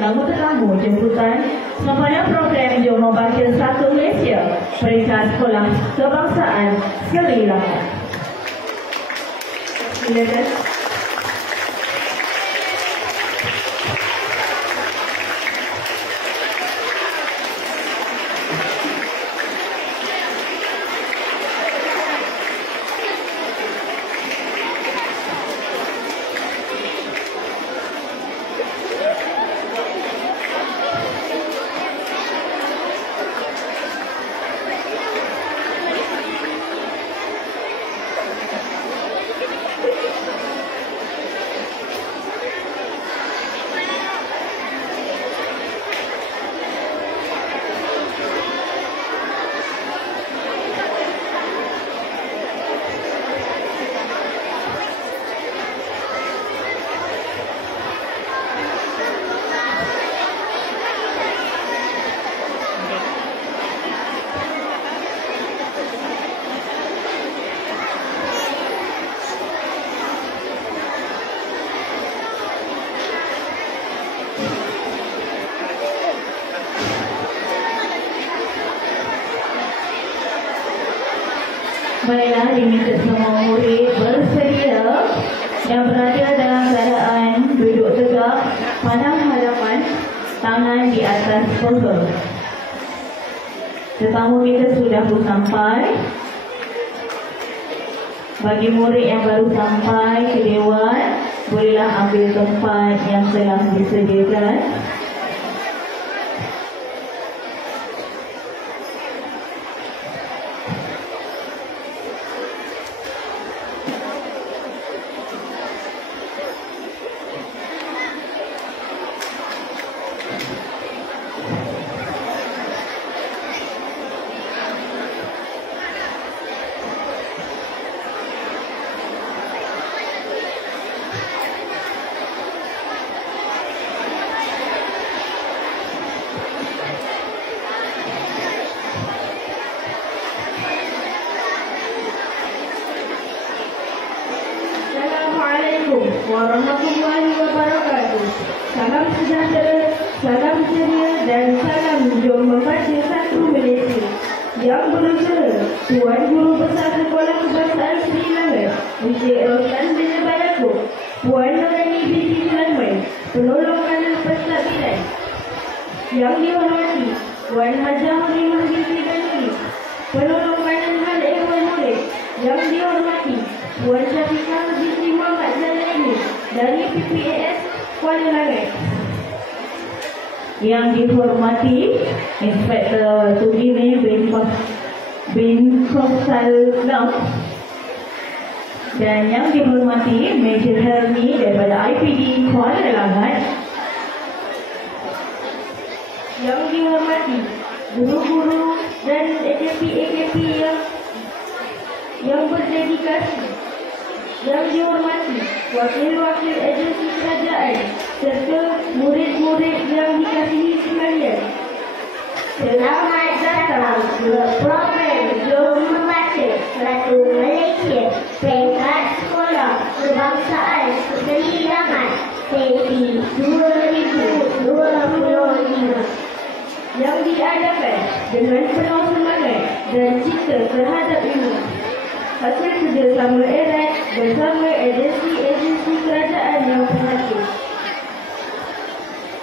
Tamu tetamu jemputan sempena program Jom Membaca Satu Malaysia Peringkat Sekolah Kebangsaan Sri Lanka. Silakan. Baiklah, diminta semua murid bersedia yang berada dalam keadaan duduk tegak, pandang hadapan, tangan di atas perut. Tetamu kita sudah pun sampai. Bagi murid yang baru sampai ke Dewan, bolehlah ambil tempat yang telah disediakan. Warahmatullahi wabarakatuh. Salam sejahtera, salam ceria dan salam Jom Membaca Satu Malaysia. Yang berbicara Tuan Guru Besar Sekolah Kebangsaan Sri Lanka Encik Roslan bin Yaakob, Puan Nurani binti Sulaiman, Penolong Kanal Pentadbiran. Yang dihormati Puan Hajah Halimah binti Danuri, Penolong Kanal Hal Ehwal Murid. Yang dihormati Puan Syafiqah binti Muhammad Zalaini dari PPAS Kuala Langat. Yang dihormati Inspektor Sugimi bin Kosal Lam, dan yang dihormati Major Helmi daripada IPD Kuala Langat. Yang dihormati guru-guru dan AKP yang berdedikasi. Yang dihormati wakil-wakil agensi kerajaan serta murid-murid yang dikasihi sekalian. Selamat datang ke program Jom Membaca Satu Malaysia Peringkat Sekolah Kebangsaan Sri Lanka sesi 2025 yang diadakan dengan penuh semangat dan cinta terhadap ilmu. Hasil kerjasama erat bersama agensi-agensi kerajaan yang berhasil.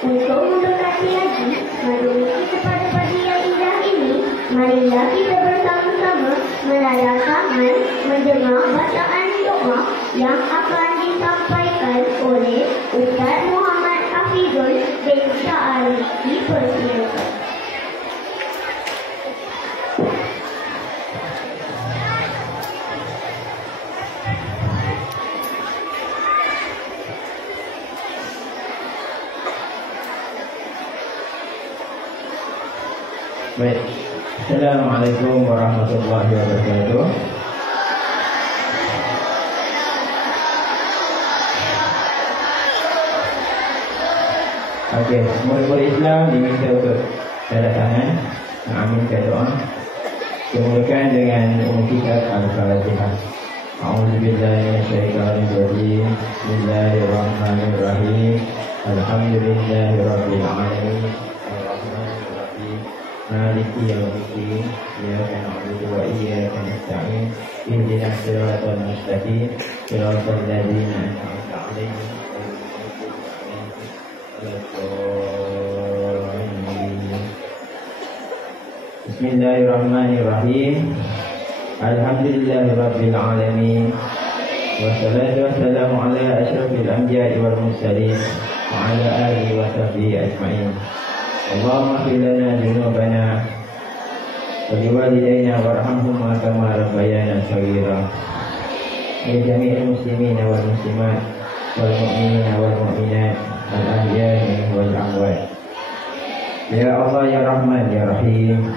Untuk mendekati lagi menuju kepada pagi yang indah ini, marilah kita bersama-sama menadah tangan mendengar bacaan doa yang akan disampaikan oleh Ustaz Muhammad Hafizul bin Sya'ari. Dipersilakan. Baik. Assalamualaikum warahmatullahi wabarakatuh. Okey, murid-murid Islam diminta untuk tanda tangan, mengaminkan doa. Dimulakan dengan kitab Al-Fatihah. A'udzubillahi minasyaitonir rajim. Bismillahirrahmanirrahim. Alhamdulillahi Rabbil Alamin Ar-Rahmanir Rahim Maliki Yawmiddin Iyyaka na'budu wa iyyaka nasta'in Ihdinas siratal mustaqim Siratal ladzina an'amta 'alaihim Bismillahirrahmanirrahim Alhamdulillahi Rabbil Alamin Wassalatu wassalamu ala asyrafil anbiya'i wal mursalin Wa ala alihi wa sahbihi ajma'in Allahumma ighfir lana dhunubana wa liwalidayna warhamhuma kama rabbayana shaghira Ya jami'il muslimina wal muslimat wal mu'minina wal mu'minat al ahya'i wal amwat Ya Allah ya Rahman ya Rahim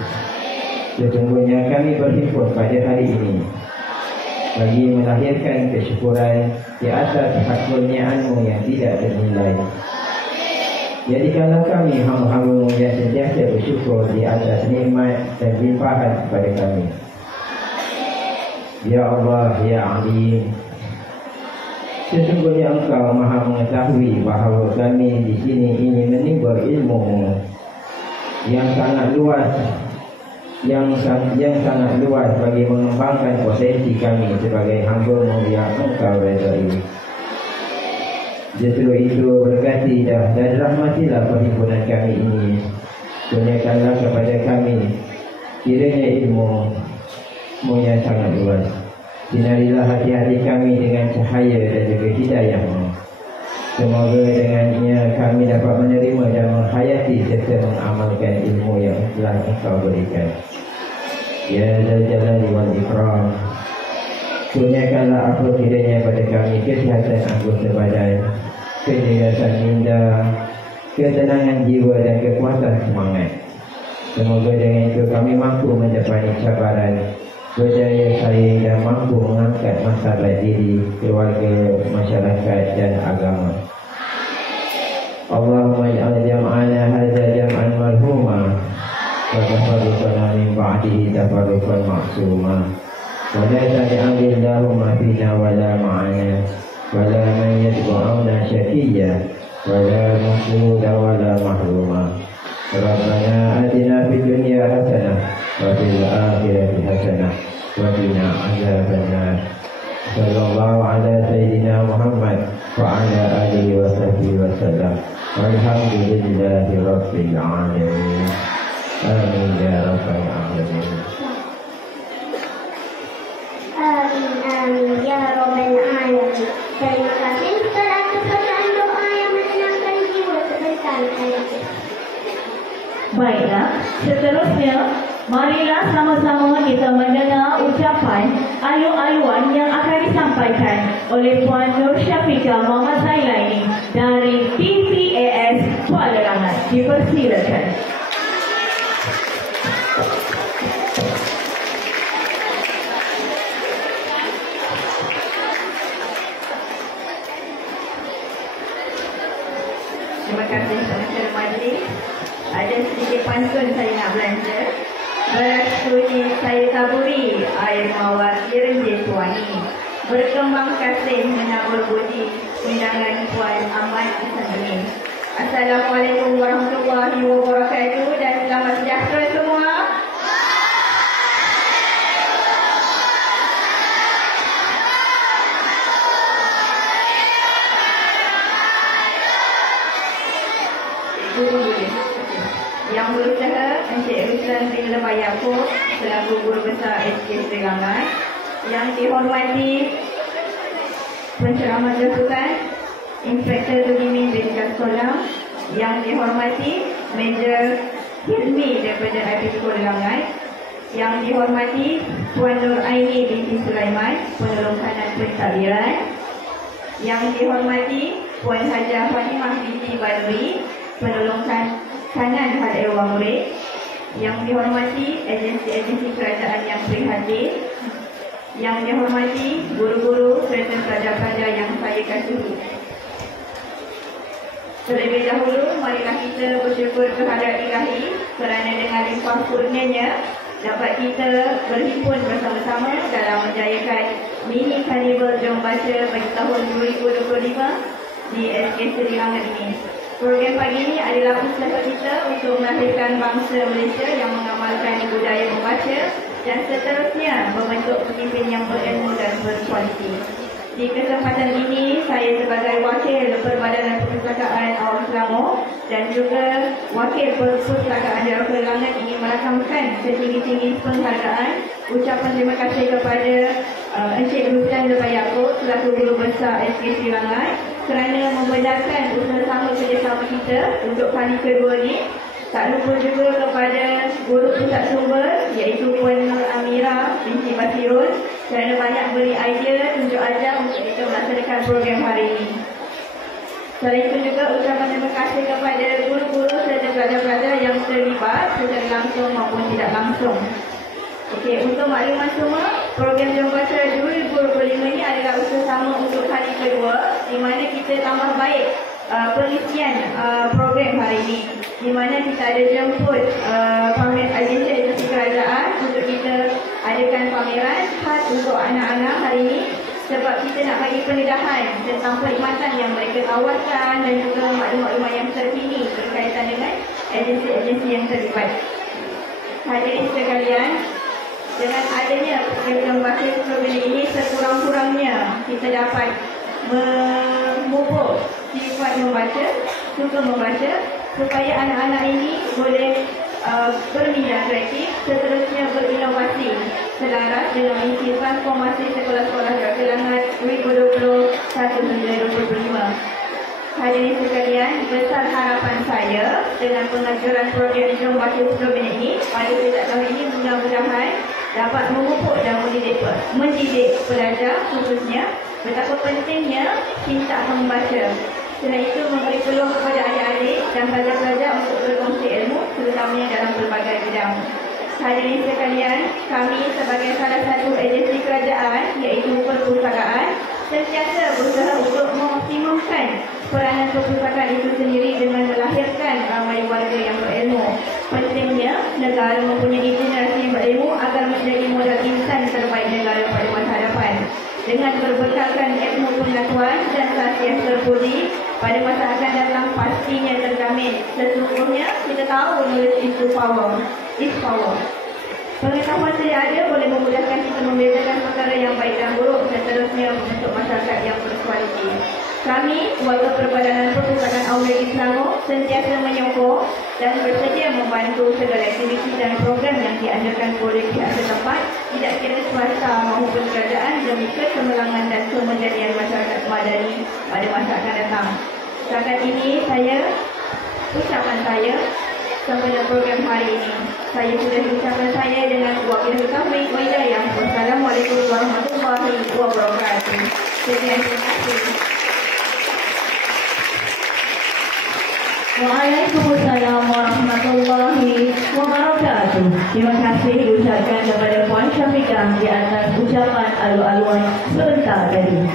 Sesungguhnya kami berhimpun pada hari ini bagi melahirkan kesyukuran di atas hak kurniaan-Mu yang tidak ternilai. Jadikanlah kami hamba-hamba-Mu yang sentiasa bersyukur di atas nikmat dan limpahan kepada kami. Ya Allah, Ya Alim, sesungguhnya Engkau Maha mengetahui bahawa kami di sini ingin menimba ilmu yang sangat luas yang sangat luas bagi mengembangkan potensi kami sebagai hamba-Mu yang Engkau redai. Justru itu berkati dan rahmatilah perhimpunan kami ini. Kurniakanlah kepada kami kiranya ilmu-Mu yang sangat luas. Sinarilah hati-hati kami dengan cahaya dan juga hidayah-Mu. Semoga dengannya kami dapat menerima dan menghayati serta mengamalkan ilmu yang telah Engkau berikan. Ya Dzal Jalali wal Ikram, kurniakanlah apa kiranya pada kami kesihatan anggota badan, kecerdasan minda, ketenangan jiwa dan kekuatan semangat. Semoga dengan itu kami mampu mencapai cabaran, berdaya saing dan mampu mengangkat masalah diri, keluarga, masyarakat dan agama. Allahumma ij'al jam'ana hadza jam'an marhuma wa tafarruqana min ba'dihi tafarruqan ma'suma wa la taj'al lahum fina wa la ma'ana wa la man yatba'una syaqiyya wa la mahmuda wa la mahruma. Rabbana atina fid dunya hasanah wa fil akhirati hasanah wa qina adzabannar. Sallallahu ala sayyidina Muhammad wa ala alihi wa sahbihi wa sallam. Walhamdulillahi Rabbil Alamin. Amin ya Rabbal Alamin. Amin, amin ya Rabbal Alamin. Terima kasih telah kepercayaan doa yang menenangkan jiwa sebentar lagi. Baiklah, seterusnya marilah sama-sama kita mendengar ucapan ayu-ayuan yang akan disampaikan oleh Puan Nur Syafiqah Muhammad Zailani dari PPAS Kuala Langat. Dipersilakan. Terima kasih pengacara majlis. Ada sedikit pantun saya nak belanja. Beras sunyi saya taburi, air mawar direnjih tuani. Berkembang kasih menabur budi, undangan Puan Ahmad Hasanuddin. Assalamualaikum warahmatullahi wabarakatuh dan selamat sejahtera semua. Yang berusaha Encik Ruslan bin Lemah Yaakob selaku Guru Besar SK Seri Langat. Yang dihormati penceramah jasukan Inspektor Tulimin bin Kasolam. Yang dihormati Major Hilmi daripada IP Sekolah Langat. Yang dihormati Puan Nur Aini binti Sulaiman, penolong kanan pentadbiran. Yang dihormati Puan Hajah Fatimah binti Badri, penolong kanan Hal Ehwal Murid. Yang dihormati agensi-agensi kerajaan yang prihatin. Yang dihormati guru-guru serta pelajar-pelajar yang saya kasihi. Terlebih dahulu, marilah kita bersyukur kehadrat Ilahi kerana dengan limpah kurnianya dapat kita berhimpun bersama-sama dalam menjayakan mini karnival Jom Baca bagi tahun 2025 di SK Seri Langat ini. Program pagi ini adalah usaha kita untuk melahirkan bangsa Malaysia yang mengamalkan budaya membaca dan seterusnya membentuk pemimpin yang berilmu dan berkualiti. Di kesempatan ini, saya sebagai Wakil Perbadanan Perpustakaan Awam Selangor dan juga Wakil Perpustakaan Darul Kelangan ingin merakamkan setinggi-tinggi penghargaan ucapan terima kasih kepada Encik Ruslan Lebai Yaakob selaku Guru Besar SK Langan kerana membenarkan usaha sama kerjasama kita untuk kali kedua ini. Tak lupa juga kepada Guru Pusat Sumber iaitu Puan Nur Amira binti Basirul kerana banyak beri idea tunjuk ajar untuk kita melaksanakan program hari ini. Selain itu juga ucapan terima kasih kepada guru-guru serta pelajar-pelajar yang terlibat secara langsung maupun tidak langsung. Okey, untuk makluman semua, program Jom Baca 2025 ini adalah usaha sama untuk kali kedua di mana kita tambah baik pengisian program hari ini, di mana kita ada jemput pameran agensi kerajaan untuk kita adakan pameran khas untuk anak-anak hari ini sebab kita nak bagi pendedahan tentang perkhidmatan yang mereka tawarkan dan juga maklumat-maklumat yang terkini berkaitan dengan agensi-agensi yang terlibat. Hadirin sekalian, dengan adanya program Baca program ini sekurang-kurangnya kita dapat memupuk sifat membaca, suka membaca supaya anak-anak ini boleh berminat kreatif, seterusnya berinovasi selaras dengan misi transformasi sekolah-sekolah Darul Kelangan 2021-2025. Hadirin sekalian, besar harapan saya dengan pengajaran program Jom Baca program ini pada sejak tahun ini mudah-mudahan dapat memupuk dan mendidik pelajar khususnya betapa pentingnya cinta membaca. Selain itu memberi peluang kepada adik-adik dan pelajar-pelajar untuk berkongsi ilmu terutamanya dalam berbagai bidang. Hadirin sekalian, kami sebagai salah satu agensi kerajaan iaitu perpustakaan sentiasa berusaha untuk mengoptimumkan peranan perpustakaan itu sendiri dengan melahirkan ramai warga yang berilmu. Pentingnya negara mempunyai generasi yang berilmu agar menjadi modal insan terbaik negara pada masa hadapan. Dengan berbekalkan ilmu pengetahuan dan sains terpuji, pada masa akan datang pastinya terjamin. Sesungguhnya kita tahu knowledge is power. Pengetahuan sedia ada boleh memudahkan kita membezakan perkara yang baik dan buruk dan seterusnya membentuk masyarakat yang berkualiti. Kami, Warga Perbadanan Perpustakaan Awam Selangor, sentiasa menyokong dan bersedia membantu segala aktiviti dan program yang dianjurkan oleh pihak setempat, tidak kira swasta maupun kerajaan demi kesemelangan dan kemandirian masyarakat madani pada masa akan datang. Setakat ini ucapan saya sempena program hari ini. Saya sudah ucapan saya dengan wakil Taufiq Hidayah. Wassalamualaikum warahmatullahi wabarakatuh. Sekian, terima kasih. Waalaikumsalam warahmatullahi wabarakatuh. Terima kasih diucapkan kepada Puan Syafiqah di atas ucapan alu-aluan sebentar tadi.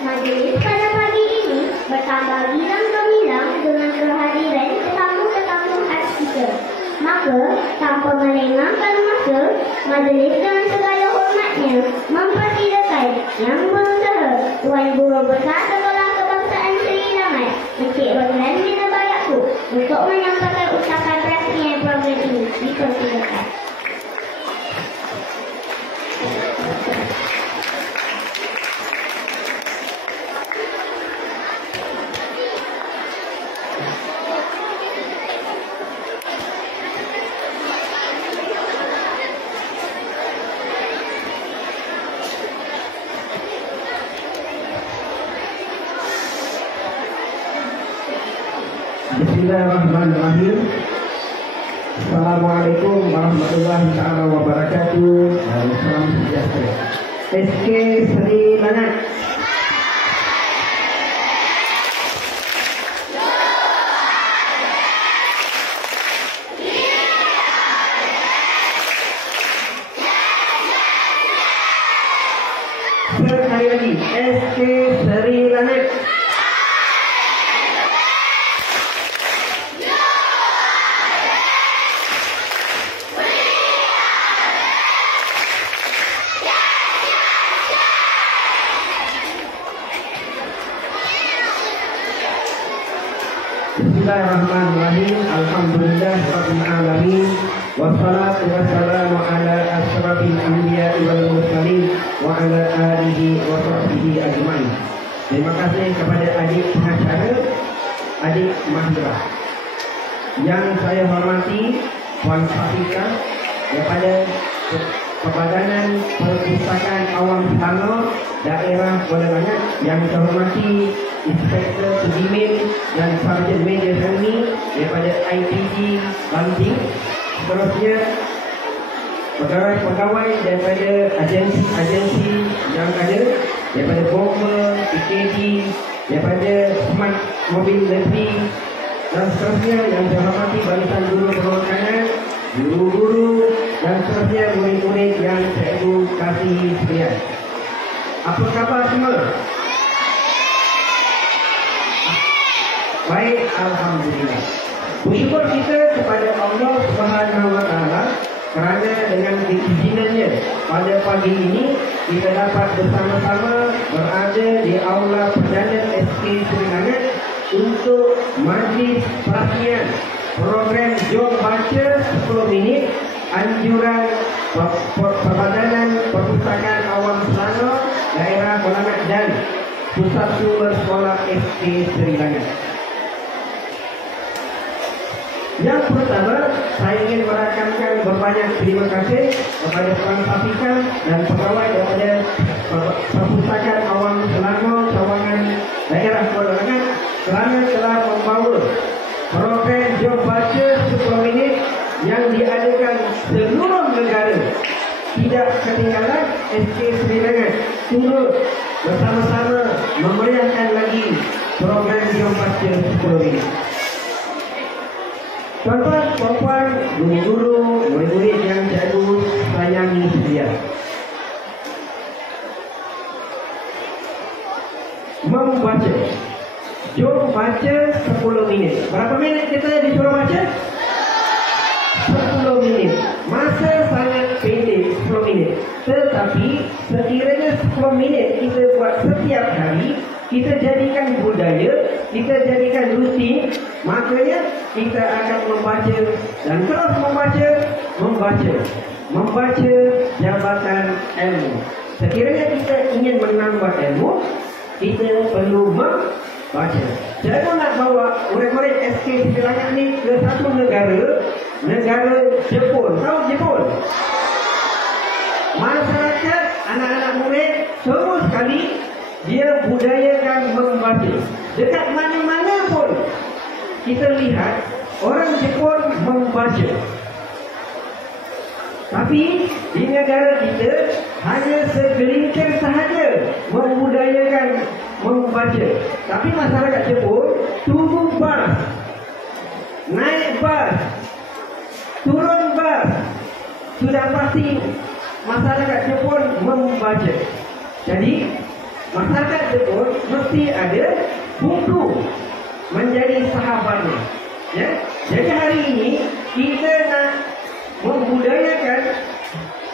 Majlis pada pagi ini bertambah bilang gemilang dengan kehadiran tetamu-tetamu khas kita. Maka, tanpa melengahkan masa, majlis dengan segala hormatnya mempersilakan yang berusaha Tuan Guru Besar Sekolah Kebangsaan Seri Langan, Encik Ruslan Lebai Yaakob untuk menyampaikan ucapan peresmian program ini. Dipersilakan. Bismillahirrahmanirrahim. Assalamualaikum warahmatullahi taala wabarakatuh. Salam sejahtera. SK Seri Langan. Sekali lagi, SK Seri Langan. Bismillahirrahmanirrahim. Alhamdulillahirabbil alamin. Wassalatu wassalamu ala asyrafil anbiya'i wal mursalin wa ala alihi wa sahbihi ajmain. Terima kasih kepada adik pengacara, adik Mahira. Yang saya hormati Puan Safika daripada Perbadanan Perpustakaan Awam Selangor Daerah Kuala Langat. Yang saya hormati Inspektor Sudimin dan Sarjan Major Helmi daripada IPG Banting. Seterusnya pegawai-pegawai daripada agensi-agensi yang ada, daripada Bomber, PKD, daripada Smart Mobil Negeri, dan seterusnya yang saya hormati barisan guru perwakilan, guru-guru, dan seterusnya murid-murid yang saya kasihi sekalian. Apa khabar semua? Baik, alhamdulillah. Bersyukur kita kepada Allah Subhanahu wa taala kerana dengan keizinannya pada pagi ini kita dapat bersama-sama berada di aula perdana SK Seri Langat untuk majlis perhatian program Jom Baca 10 Minit anjuran Perbadanan Perpustakaan Awam Selangor Daerah Kuala Langat dan Pusat Sumber Sekolah SK Seri Langat. Yang pertama, saya ingin merakamkan berbanyak terima kasih kepada Puan Safika dan pegawai daripada Perpustakaan Awam Selangor Cawangan Daerah Kuala Langat kerana telah membawa program Jom Baca 10 Minit yang diadakan seluruh negara. Tidak ketinggalan, SK Seri Langat turut bersama-sama memeriahkan lagi program Jom Baca 10 Minit. Tuan-tuan, puan-puan, guru-guru, murid-murid yang cikgu sayangi sekalian. Membaca. Jom baca 10 minit. Berapa minit kita disuruh baca? 10 minit. Masa sangat pendek 10 minit. Tetapi sekiranya 10 minit kita buat setiap hari, kita jadikan budaya, kita jadikan rutin, makanya kita akan membaca dan terus membaca jabatan ilmu. Sekiranya kita ingin menambah ilmu, kita perlu membaca. Saya nak bawa murid-murid SK Seri Langat ni ke satu negara Jepun. Tahu Jepun? Masyarakat, anak-anak murid semua sekali dia budayakan membaca. Dekat mana-mana pun kita lihat orang Jepun membaca. Tapi di negara kita hanya segelintir sahaja membudayakan membaca. Tapi masyarakat Jepun turun bas, naik bas, turun bas, sudah pasti masyarakat Jepun membaca. Jadi masyarakat Jepun mesti ada buku menjadi sahabatnya. Ya? Jadi hari ini kita nak membudayakan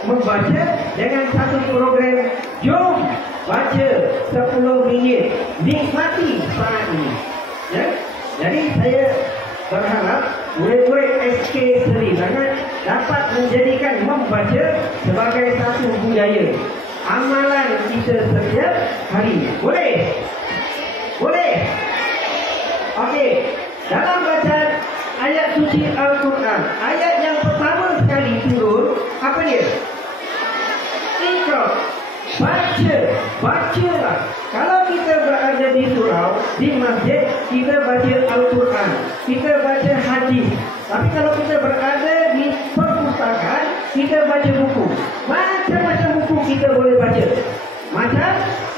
membaca dengan satu program Jom Baca 10 Minit. Nikmati saat ini. Ya? Jadi saya berharap murid-murid SK Seri Langat dapat menjadikan membaca sebagai satu budaya. Amalan kita setiap hari. Boleh? Boleh? Okey. Dalam bacaan ayat suci Al-Quran, ayat yang pertama sekali turun, apa dia? Iqra. Bacalah. Kalau kita berada di surau, di masjid, kita baca Al-Quran, kita baca hadis. Tapi kalau kita berada di perpustakaan, kita baca buku. Macam-macam buku kita boleh baca.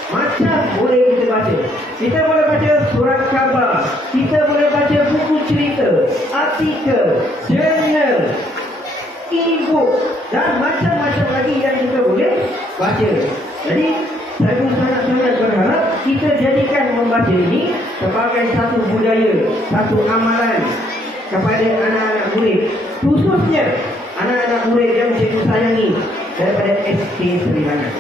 Macam boleh kita baca. Kita boleh baca surat khabar, kita boleh baca buku cerita, artikel, jurnal, e-book dan macam-macam lagi yang kita boleh baca. Jadi saya sangat-sangat berharap kita jadikan membaca ini sebagai satu budaya, satu amalan kepada anak-anak murid, khususnya anak-anak murid yang cikgu sayangi daripada SK Seri Langat.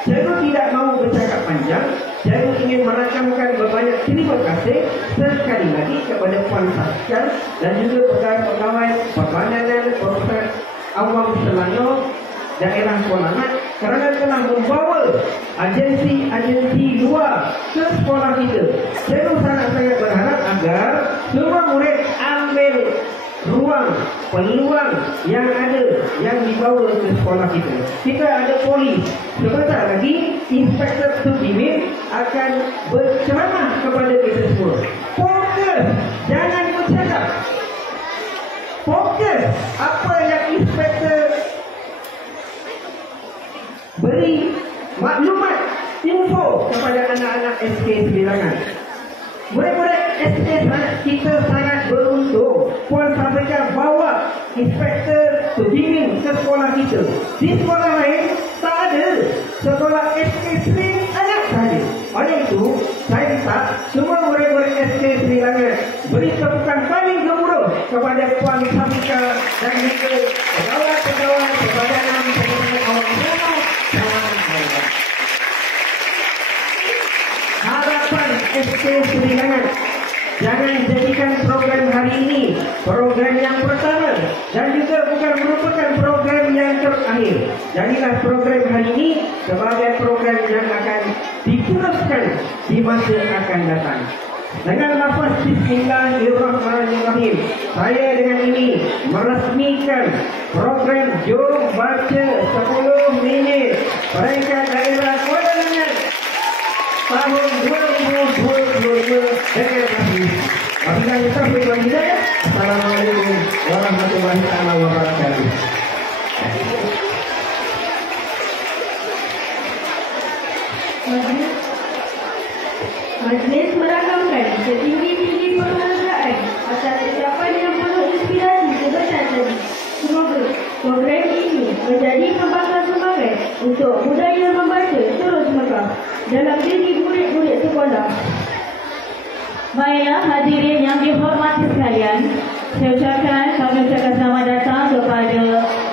Cikgu tidak mahu bercakap panjang, Saya ingin merakamkan berbanyak terima kasih sekali lagi kepada Puan Saskar dan juga pegawai Perbanan Profesor Awam Selangor daerah Kuala Mat kerana telah membawa agensi-agensi luar ke sekolah kita. Saya sangat-sangat berharap agar semua murid ambil ruang, peluang yang ada yang dibawa ke sekolah kita. Kita ada polis. Sebentar lagi Inspektor Sudimin akan berceramah kepada kita semua. Fokus, jangan bercakap. Fokus apa yang Inspektor beri maklumat, info kepada anak-anak SK Sebilangan. Murid-murid SK kita sangat beruntung. Puan Sampaikan bawa Inspektor Sudimin ke sekolah kita. Di sekolah lain tak ada. Sekolah SK Sebilangan anak sahaja. Oleh itu, saya minta semua murid-murid SK Sebilangan beri tepukan paling gemuruh kepada Puan Sampaikan dan juga pegawai-pegawai Perbanan Pengurusan Awam Selangor. Harapan SK Sebilangan, jangan jadikan program hari ini program yang pertama dan juga bukan merupakan program yang terakhir. Jadilah program hari ini sebagai program yang akan diteruskan di masa akan datang. Dengan lafaz Bismillahirrahmanirrahim, saya dengan ini meresmikan program Jom Baca 10 Minit peringkat daerah Kuala Lumpur tahun 2022 dengan Hafiz. Wabillahi taufiq wal hidayah. Assalamualaikum warahmatullahi wabarakatuh. Majlis merakamkan setinggi-tinggi penghargaan atas ucapan yang penuh inspirasi sebentar tadi. Semoga program ini menjadi pembangkang semangat untuk budaya membaca terus megah dalam diri murid-murid sekolah. Baiklah hadirin yang dihormati sekalian, kami ucapkan selamat datang kepada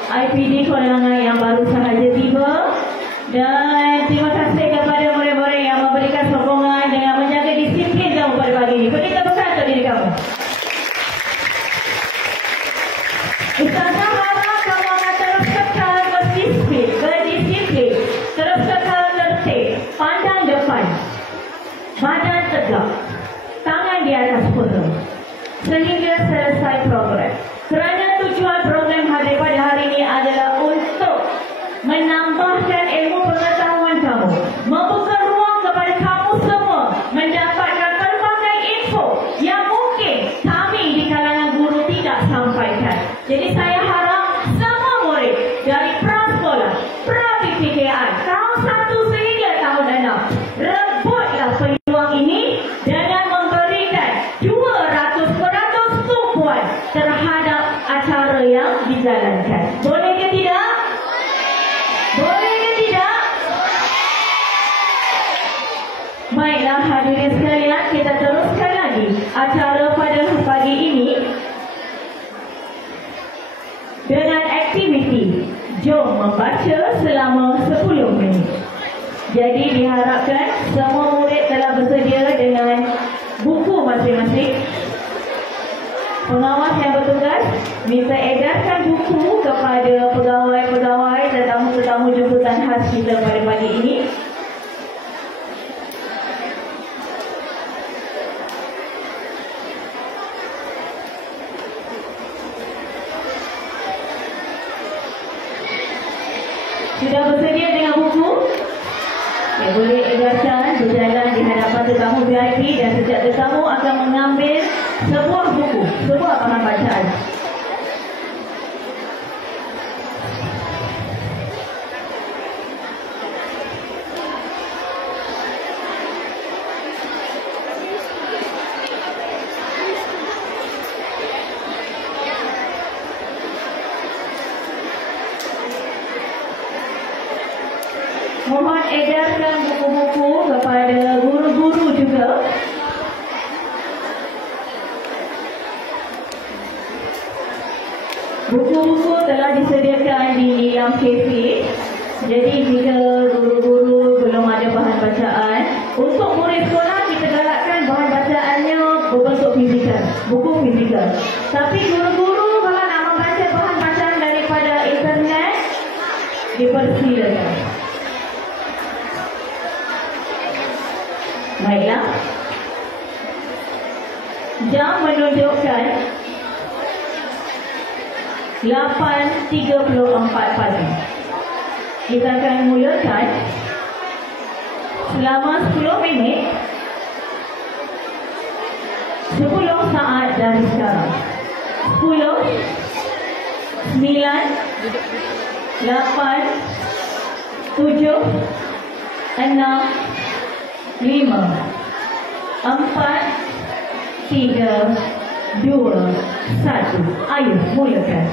IPD Kuala Langai yang baru sahaja tiba, dan terima kasih kepada murid-murid yang memberikan sokongan dengan menjaga disiplin kamu pada pagi ini. Beri tepukan untuk diri kamu. Ustazah harap kamu akan terus kekal berdisiplin, terus kekal tertib, pandang depan, badan tegak, tangan di atas puntung, sehingga selesai program. Kerana tujuan program pada hari ini adalah untuk menambahkan ilmu pengetahuan kamu, membuka ruang kepada kamu semua mendapatkan pelbagai info yang mungkin kami di kalangan guru tidak sampaikan. Jadi saya harap semua murid dari prasekolah, pra-PPKI, tahun 1 sehingga tahun 6, rebutlah peluang ini dengan memberikan 200% tumpuan terhadap acara yang dijalankan. Boleh ke tidak? Boleh ke tidak? Baiklah hadirin sekalian, kita teruskan lagi acara pada pagi ini dengan aktiviti Jom Membaca selama 10 minit. Jadi diharapkan semua murid telah bersedia dengan buku masing-masing. Pengawas yang bertugas minta edarkan buku kepada pegawai-pegawai dan tetamu-tetamu jemputan khas kita pada pagi ini. Sudah bersedia dengan buku? Ya, boleh edarkan berjalan di hadapan tetamu VIP dan setiap tetamu akan mengambil sebuah buku, sebuah bahan bacaan. Mohon edarkan buku-buku kepada guru-guru juga. Buku-buku telah disediakan di Nilam Cafe. Jadi jika guru-guru belum ada bahan bacaan, Untuk murid sekolah, kita galakkan bahan bacaannya berbentuk fizikal, buku fizikal. Tapi guru-guru kalau nak membaca bahan bacaan daripada internet, dipersilakan. Baiklah. Jam menunjukkan 8.34 pagi. Kita akan mulakan selama 10 minit 10 saat dari sekarang. 10, 9, 8, 7, 6, 5, 4, 3, 2, 1. Ayo mulakan.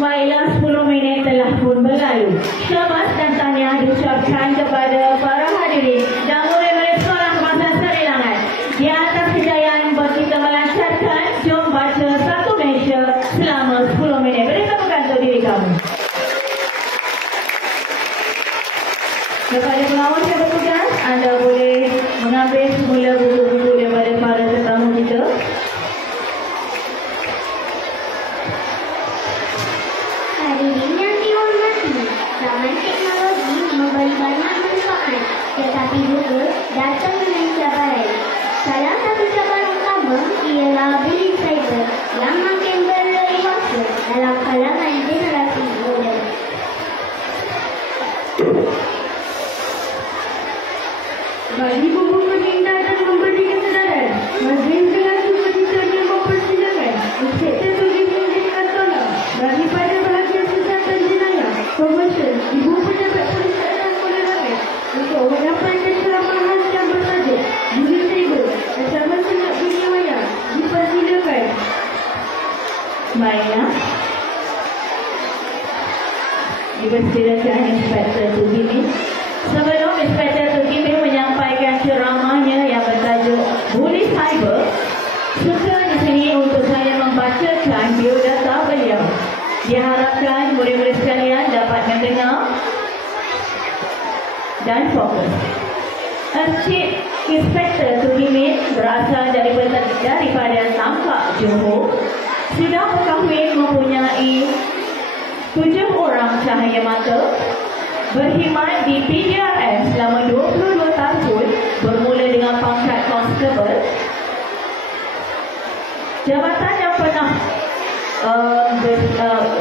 Baiklah, 10 minit telah pun berlalu. Syabas dan tahniah diucapkan kepada para hadirin dan murid-murid sekolah kebangsaan Seri Langat. Di atas kejayaan buat kita melancarkan Jom Baca Satu Malaysia selama 10 minit. Beri tepukan untuk diri kamu. Kepada pengawas yang bertugas, anda boleh mengambil semula buku-buku daripada para tetamu kita. Hadirin yang dihormati, zaman teknologi memberi banyak manfaat, tetapi juga datang dengan cabaran. Salah satu cabaran utama ialah bullying cyber yang makin berleluasa dalam kalangan generasi muda. Bagi buku meminta dan memberi kesedaran, majlis dengan supervisor yang mempersilakan inspektor tulis memberikan tolong daripada bahagian siasatan jenayah komersial Ibu Pejabat Polis Daerah Kuala Langat untuk menyampaikan ceramahan yang bertajuk bullying cyber ancaman sengat dunia maya. Dipersilakan. Baiklah. Dipersilakan Inspektor Tugimin. Sebelum Inspektor Tugimin menyampaikan ceramahnya yang bertajuk Bully Cyber, suka di sini untuk saya membacakan biodata beliau. Diharapkan murid-murid sekalian dapat mendengar dan fokus. Encik Inspektor Tugimin berasal daripada Tampak, Johor. Sudah berkahwin, mempunyai 7 orang cahaya mata. Berkhidmat di PDRM selama 22 tahun, bermula dengan pangkat constable. Jabatan yang pernah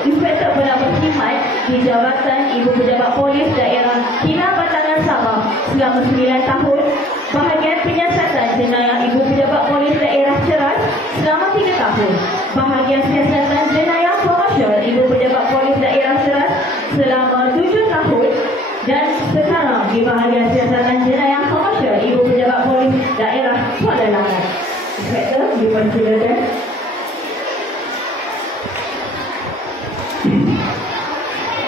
Inspektor pernah berkhidmat di Jabatan Ibu Pejabat Polis Daerah Kinabatangan Sabah selama 9 tahun. Bahagian penyiasatan jenayah Ibu Pejabat Polis Daerah Ceras selama 3 tahun. Bahagian siasatan jenayah komersial Ibu Pejabat Polis Daerah Ceras selama 7 tahun. Dan sekarang di bahagian siasatan jenayah komersial Ibu Pejabat Polis Daerah Kuala Langat. Inspektor, dipersilakan.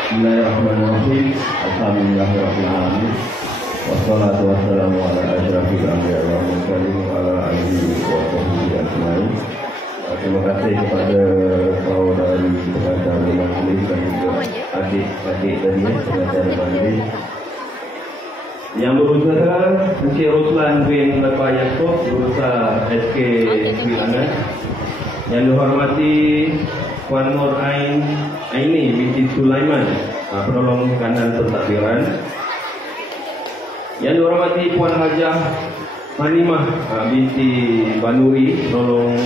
Bismillahirrahmanirrahim. Alhamdulillahirrahmanirrahim. Wassalatu wassalamu ala asyrafil anbiya wal mursalin wa ala alihi wa sahbihi ajma'in. Terima kasih kepada saudara pengajar majlis dan juga adik-adik tadi pengajar majlis yang berusaha Encik Roslan bin Bapak Yaakob, berusaha SK Sri Lanka. Yang dihormati Puan Nur Aini binti Sulaiman, penolong kanan pentadbiran. Yang dihormati Puan Hajah Hanimah binti Banuri, penolong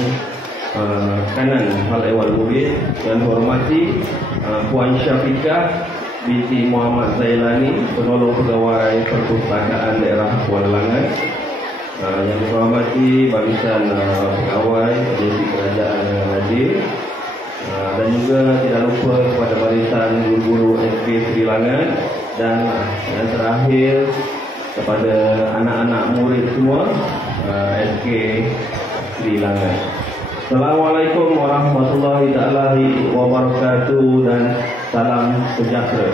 kanan hal ehwal murid. Yang dihormati Puan Syafiqah binti Muhammad Zailani, penolong pegawai perpustakaan daerah Kuala Langat. Yang dihormati barisan pegawai agensi kerajaan yang hadir, dan juga tidak lupa kepada barisan guru-guru SK Sri Langat, dan yang terakhir kepada anak-anak murid semua SK Sri Langat. Assalamualaikum warahmatullahi wabarakatuh dan salam sejahtera.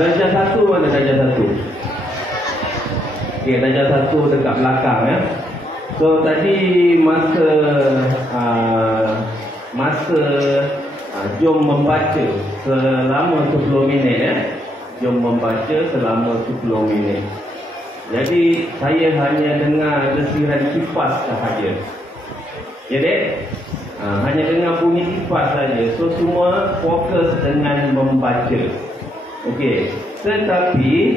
Darjah 1 mana darjah 1? Okey, darjah 1 dekat belakang ya. So tadi masa jom membaca selama 10 minit ya. Jom membaca selama 10 minit. Jadi saya hanya dengar desiran kipas sahaja. Ya dek? Hanya dengar bunyi kipas saja. So semua fokus dengan membaca. Okey, tetapi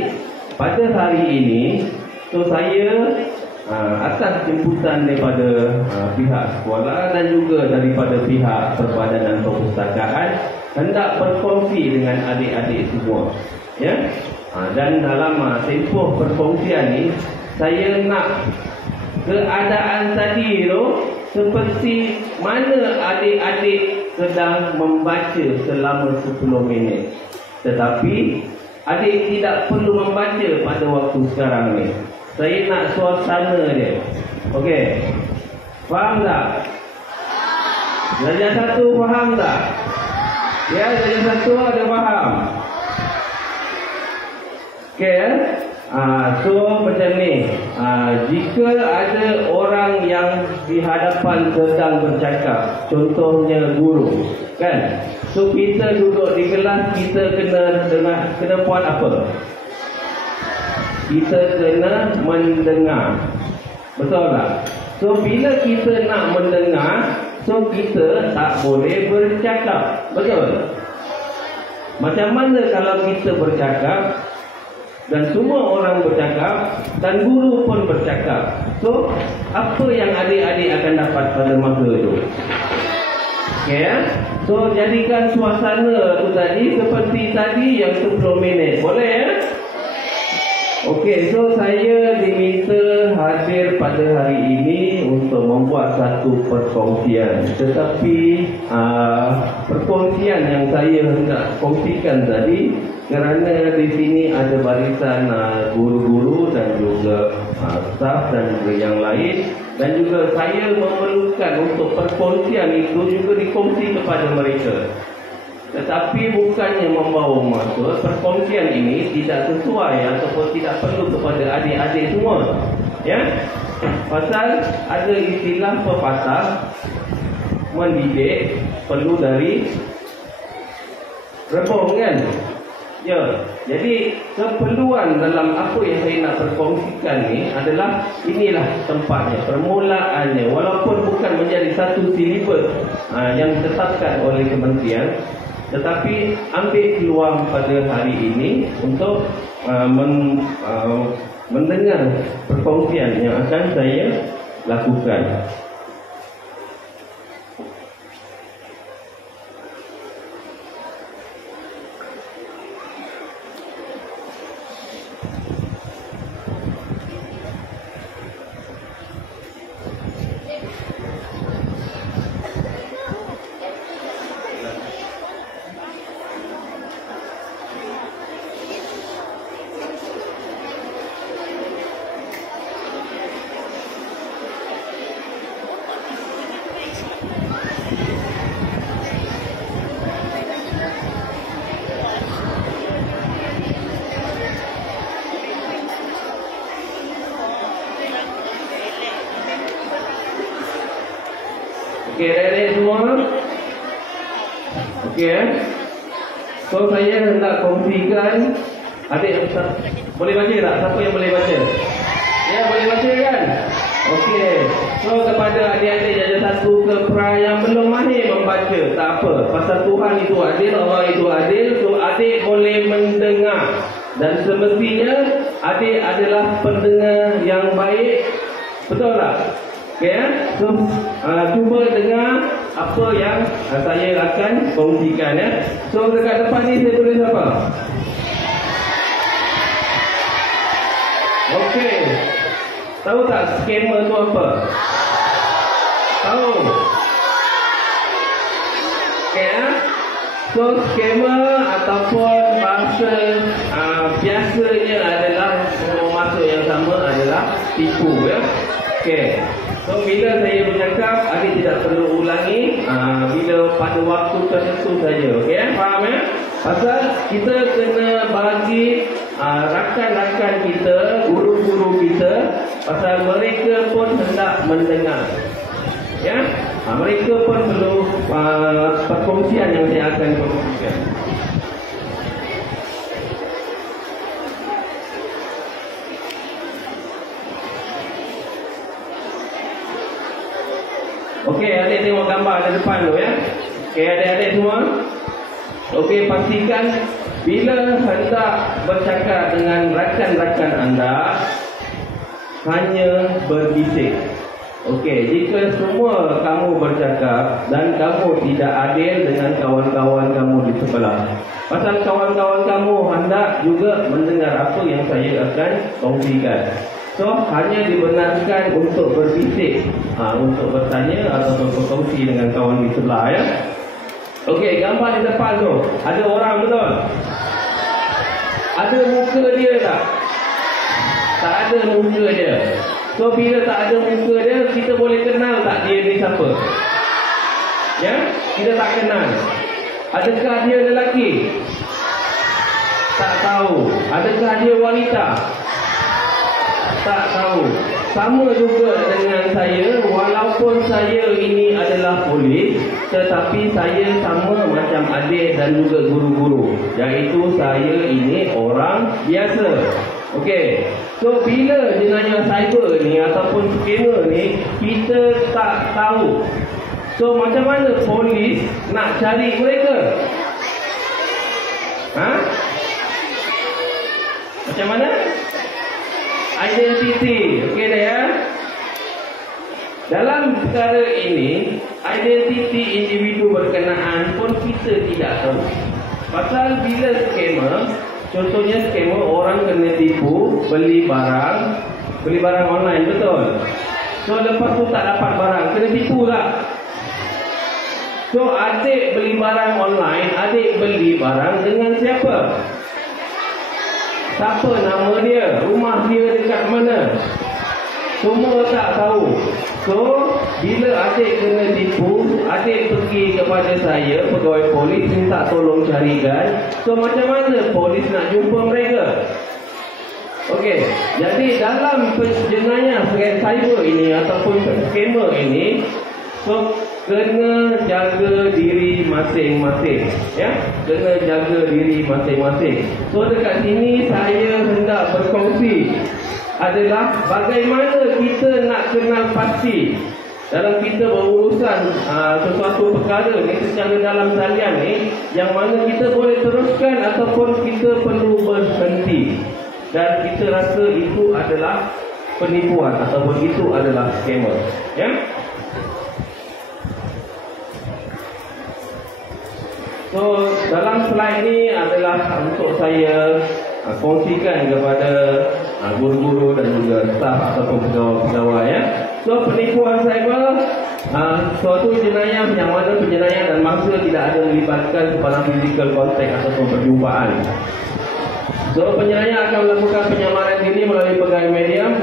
pada hari ini, so saya atas jemputan daripada pihak sekolah dan juga daripada pihak Perbadanan Perpustakaan hendak berkongsi dengan adik-adik semua, ya. Dan dalam tempoh perkongsian ni, saya nak keadaan tadi tu seperti mana adik-adik sedang membaca selama 10 minit. Tetapi adik tidak perlu membaca pada waktu sekarang ni. Saya nak suasana dia. Okey. Faham tak? Darjah 1 faham tak? Ya, darjah 1 ada faham? Okey. So macam ni, jika ada orang yang di hadapan sedang bercakap, contohnya guru, kan? So kita duduk di kelas, kita kena buat apa? Kita kena mendengar. Betul tak? So bila kita nak mendengar, so kita tak boleh bercakap. Betul? Macam mana kalau kita bercakap dan semua orang bercakap dan guru pun bercakap? So apa yang adik-adik akan dapat pada masa itu? Okay, ya? So jadikan suasana tu tadi seperti tadi yang 10 minit. Boleh ya? Okey, so saya diminta hadir pada hari ini untuk membuat satu perkongsian. Tetapi perkongsian yang saya hendak kongsikan tadi, kerana di sini ada barisan guru-guru dan juga staf dan juga yang lain, dan juga saya memerlukan untuk perkongsian itu juga dikongsi kepada mereka. Tetapi bukannya membawa maksud perkongsian ini tidak sesuai ataupun tidak perlu kepada adik-adik semua. Ya? Pasal ada istilah pepatah, mendidik perlu dari rebung, kan? Ya. Jadi keperluan dalam apa yang saya nak perkongsikan ni adalah inilah tempatnya, permulaannya. Walaupun bukan menjadi satu silibus yang ditetapkan oleh kementerian, tetapi ambil peluang pada hari ini untuk mendengar perkongsian yang akan saya lakukan. Okey, adik-adik semua? Okey, so saya hendak kongsikan. Adik boleh baca tak? Siapa yang boleh baca? Ya, boleh baca kan? Okey, so kepada adik-adik darjah 1 ke pra yang belum mahir membaca, tak apa. Pasal Tuhan itu adil, Allah itu adil. So adik boleh mendengar. Dan semestinya adik adalah pendengar yang baik. Betul tak? Okay, so cuba dengar apa yang saya akan kongsikan ya. So dekat depan ni saya tulis apa? Okey. Tahu tak skema tu apa? Tahu? Okey ya. So skema ataupun bahasa biasanya adalah semua masuk yang sama adalah tipu ya. Okey. So bila saya bercakap, adik tidak perlu ulangi, bila pada waktu tertentu saja. Okey, faham ya? Pasal kita kena bagi rakan-rakan kita, guru-guru kita, pasal mereka pun hendak mendengar. Ya? Mereka pun perlu perkongsian yang saya akan kongsikan. Okey, adik tengok gambar di depan tu ya. Okey, adik-adik semua. Okey, pastikan bila hendak bercakap dengan rakan-rakan anda, hanya berbisik. Okey, jika semua kamu bercakap dan kamu tidak adil dengan kawan-kawan kamu di sebelah, pasal kawan-kawan kamu hendak juga mendengar apa yang saya akan kongsikan. So, hanya dibenarkan untuk berbisik, untuk bertanya atau berkongsi dengan kawan di sebelah ya. Okey, gambar di depan tu ada orang, betul? Ada muka dia tak? Tak ada muka dia. So bila tak ada muka dia, kita boleh kenal tak dia ni siapa? Ya? Kita tak kenal. Adakah dia lelaki? Tak tahu. Adakah dia wanita? Tak tahu. Sama juga dengan saya, walaupun saya ini adalah polis, tetapi saya sama macam adik dan juga guru-guru, iaitu saya ini orang biasa. Okey. So bila jenayah cyber ni ataupun scammer ni kita tak tahu. So macam mana polis nak cari mereka? Macam mana? Identiti. Okey dah ya. Dalam perkara ini, identiti individu berkenaan pun kita tidak tahu. Pasal bila scammer, contohnya scammer orang kena tipu beli barang online, betul? So lepas tu tak dapat barang, kena tipu tak? So adik beli barang online, adik beli barang dengan siapa? Siapa nama dia? Rumah dia dekat mana? Semua tak tahu. So bila adik kena tipu, adik pergi kepada saya, pegawai polis, minta tolong carikan. So macam mana polis nak jumpa mereka? Okey, jadi dalam jenayah cyber ini ataupun scammer ini, so kena jaga diri masing-masing, ya, kena jaga diri masing-masing. So dekat sini saya hendak berkongsi adalah bagaimana kita nak kenal pasti dalam kita berurusan sesuatu perkara ni secara dalam talian ni, yang mana kita boleh teruskan ataupun kita perlu berhenti dan kita rasa itu adalah penipuan ataupun itu adalah scammer, ya. So dalam slide ni adalah untuk saya kongsikan kepada guru-guru dan juga staf ataupun pegawai-pegawai, ya. So penipuan cyber suatu jenayah yang mana penjenayah dan mangsa tidak ada melibatkan kepada physical contact ataupun perjumpaan. So penjenayah akan melakukan penyamaran diri melalui pelbagai medium,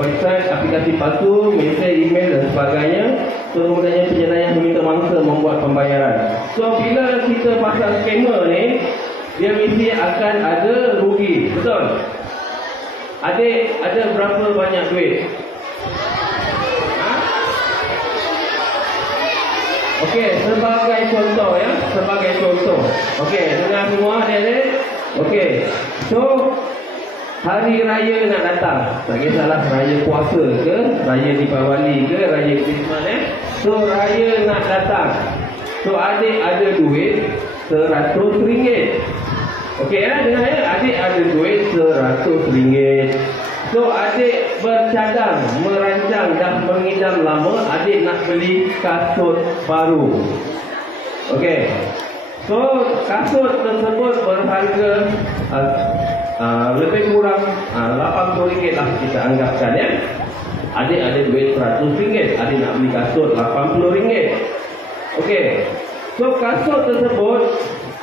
website, aplikasi palsu, mesej, email dan sebagainya. So kemudiannya penjenayah meminta mangsa membuat pembayaran. So bila kita pasal scammer ni, dia mesti akan ada rugi, betul? Adik ada berapa banyak duit? Okey, sebagai contoh, ya, sebagai contoh. Okey, dengar semua adik-adik. Okey, so hari raya nak datang, tak kisahlah raya puasa ke, raya Deepavali ke, raya Christmas, so raya nak datang. So adik ada duit RM100. Okey, dengar ya, adik ada duit RM100. So adik bercadang, merancang dah mengidam lama, adik nak beli kasut baru. Okey, so kasut tersebut berharga lebih kurang RM80 lah kita anggapkan, ya. Adik ada duit RM100, adik nak beli kasut RM80. Okey, so kasut tersebut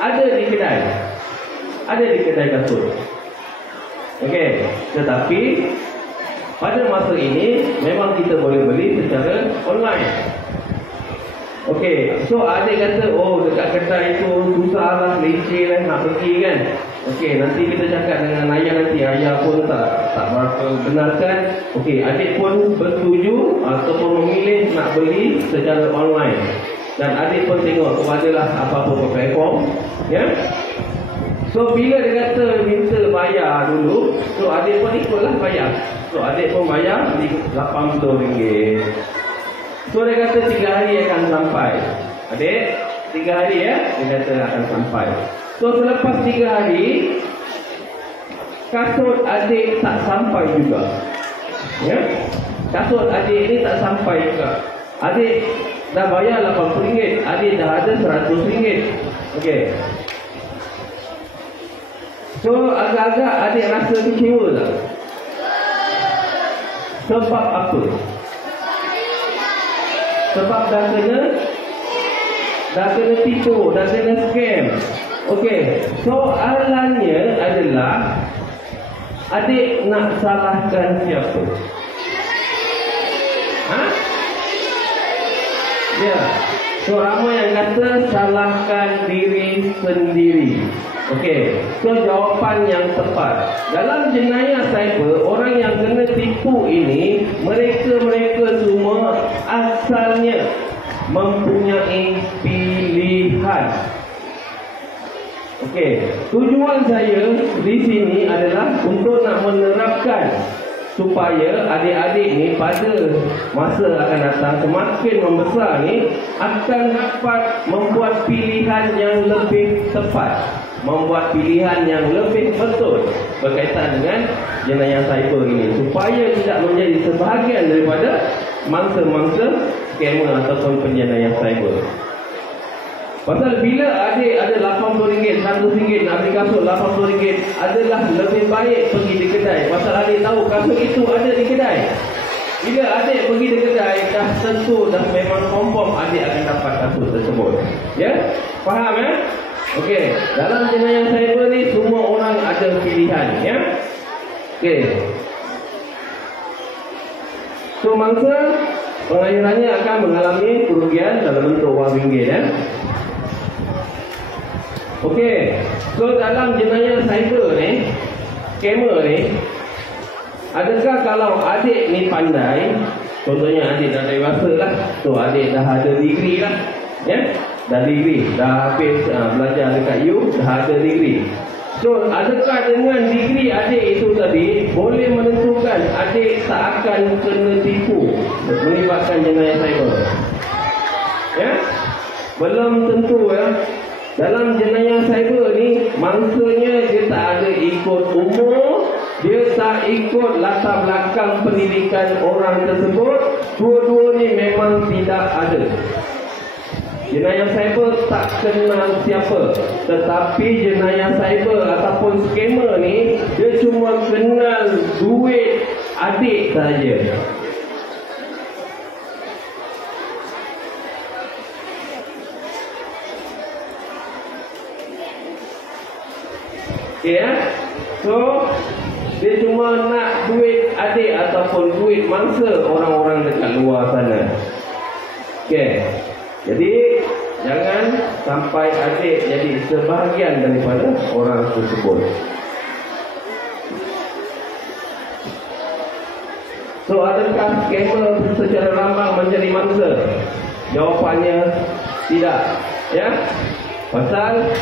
ada di kedai, kasut. Okey, tetapi pada masa ini memang kita boleh beli secara online. Okey, so adik kata, oh dekat kedai itu susah lah, leceh lah nak pergi kan. Okey, nanti kita cakap dengan ayah, nanti ayah pun tak berapa benarkan. Okey, adik pun bersetuju ataupun memilih nak beli secara online. Dan adik pun tengok kepadalah apa-apa platform, ya. So bila dia kata minta bayar dulu, so adik pun ikutlah bayar. So adik pun bayar RM80. So dia kata 3 hari akan sampai. Adik, 3 hari, ya, dia kata akan sampai. So selepas 3 hari, kasut adik tak sampai juga, ya. Kasut adik ni tak sampai juga. Adik dah bayar RM80, adik dah ada RM100. Okey. So agak-agak adik rasa kecewa tak? Sebab apa? Sebab dah kena tipu, dah kena scam. Okey, soalannya adalah adik nak salahkan siapa? Ha? Ya. So ramai yang kata salahkan diri sendiri. Okey. So jawapan yang tepat. Dalam jenayah cyber, orang yang kena tipu ini, mereka semua asalnya mempunyai pilihan. Okey, tujuan saya di sini adalah untuk nak menerapkan supaya adik-adik ni pada masa akan datang semakin membesar ni akan dapat membuat pilihan yang lebih tepat, membuat pilihan yang lebih betul berkaitan dengan jenayah cyber ini, supaya tidak menjadi sebahagian daripada mangsa-mangsa skamer ataupun penjenayah cyber. Pasal bila adik ada RM80, RM100 nak beli kasut RM80, adalah lebih baik pergi di kedai. Pasal adik tahu kasut itu ada di kedai. Bila adik pergi di kedai, dah tentu dah memang confirm adik akan dapat kasut tersebut. Ya? Faham ya? Okey, dalam jenayah cyber ni semua orang ada pilihan, ya? Okey. So mangsa pengakhirannya akan mengalami kerugian dalam bentuk RM1, ya? Okey, so dalam jenayah cyber ni, skamer ni, adakah kalau adik ni pandai, contohnya adik dah dewasa lah, so adik dah ada degree lah, ya, dah degree, dah habis belajar dekat U, dah ada degree. So adakah dengan degree adik itu tadi boleh menentukan adik tak akan kena tipu melibatkan jenayah cyber? Ya, belum tentu ya. Dalam jenayah cyber ni, mangsanya dia tak ada ikut umur, dia tak ikut latar belakang pendidikan orang tersebut. Dua-dua ni memang tidak ada. Jenayah cyber tak kenal siapa, tetapi jenayah cyber ataupun skamer ni, dia cuma kenal duit adik saja. Okay, ya? So dia cuma nak duit adik ataupun duit mangsa orang-orang dekat luar sana. Okay, jadi jangan sampai adik jadi sebahagian daripada orang tersebut. So adakah skamer secara rambang menjadi mangsa? Jawapannya tidak, ya. Pasal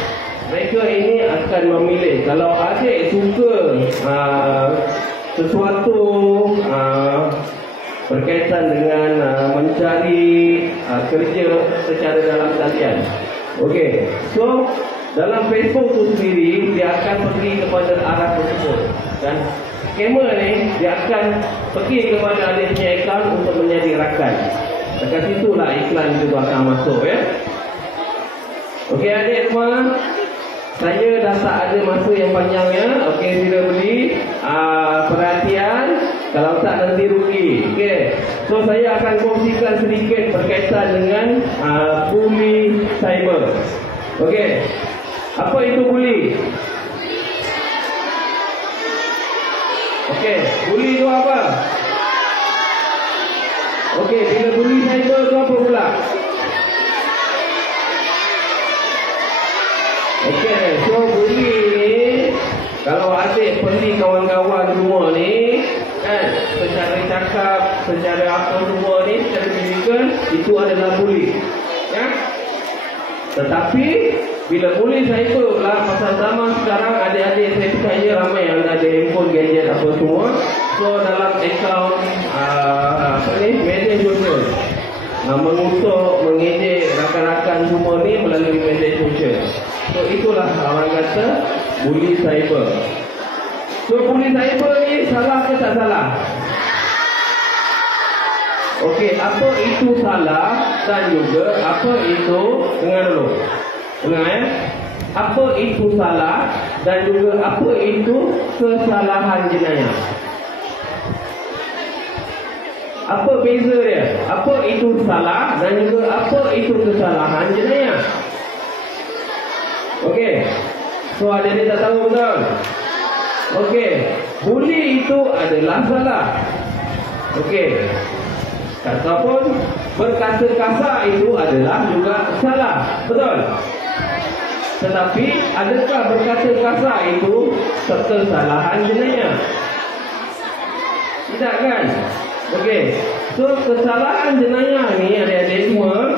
mereka ini akan memilih. Kalau adik suka sesuatu berkaitan dengan mencari kerja secara dalam talian. Okey, so dalam Facebook tu sendiri dia akan pergi kepada arah tersebut, dan skamer ni dia akan pergi kepada adik punya akaun untuk menjadi rakan. Dekat situlah iklan juga akan masuk, ya. Okey adik semua, saya dah tak ada masa yang panjangnya. Okey, sila beli perhatian, kalau tak nanti rugi. Okey, so saya akan kongsikan sedikit berkaitan dengan bully cyber. Okey, apa itu bully? Okey, bully itu apa? Okey, bila bully cyber itu apa pula? Okey, so bully ni, kalau adik pergi kawan-kawan semua ni, kan, secara cakap, secara apa semua ni, secara fizikal, itu adalah bully, ya. Tetapi bila bully cyber pula, pasal zaman sekarang adik-adik saya percaya ramai yang ada handphone, gadget apa semua. So dalam akaun media sosial, mengutuk, mengejek rakan-rakan semua ni melalui media sosial. So itulah orang kata bully cyber. So bully cyber ni salah ke tak salah? Okey, apa itu salah dan juga apa itu, dengar dulu. Dengar ya. Apa itu salah dan juga apa itu kesalahan jenayah. Apa beza dia? Apa itu salah dan juga apa itu kesalahan jenayah? Okey. So adik-adik tak tahu betul? Okey, buli itu adalah salah. Okey, ataupun berkata kasar itu adalah juga salah. Betul? Tetapi adakah berkata kasar itu kesalahan jenayah? Tidak kan? Okey. So kesalahan jenayah ni adik-adik semua,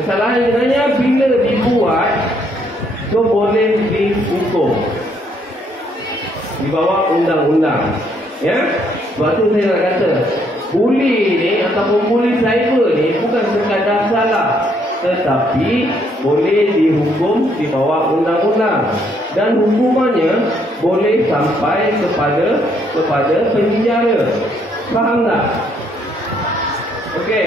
kesalahan jenayah bila dibuat so boleh dihukum di bawah undang-undang. Ya? Sebab tu saya nak kata buli ni ataupun buli cyber ni bukan sekadar salah, tetapi boleh dihukum di bawah undang-undang dan hukumannya boleh sampai kepada penjara. Faham tak? Okey.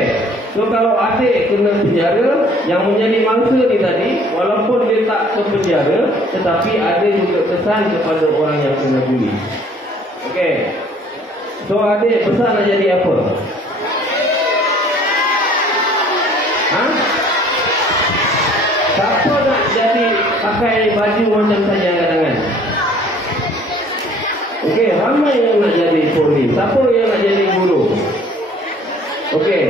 So kalau adik kena penjara, yang menjadi mangsa ni tadi, walaupun dia tak ke penjara, tetapi ada juga kesan kepada orang yang kena buli. Okey. So adik besar nak jadi apa? Ha? Siapa nak jadi pakai baju macam saya angkat tangan? Okey, ramai yang nak jadi polis. Siapa yang nak jadi guru? Okey.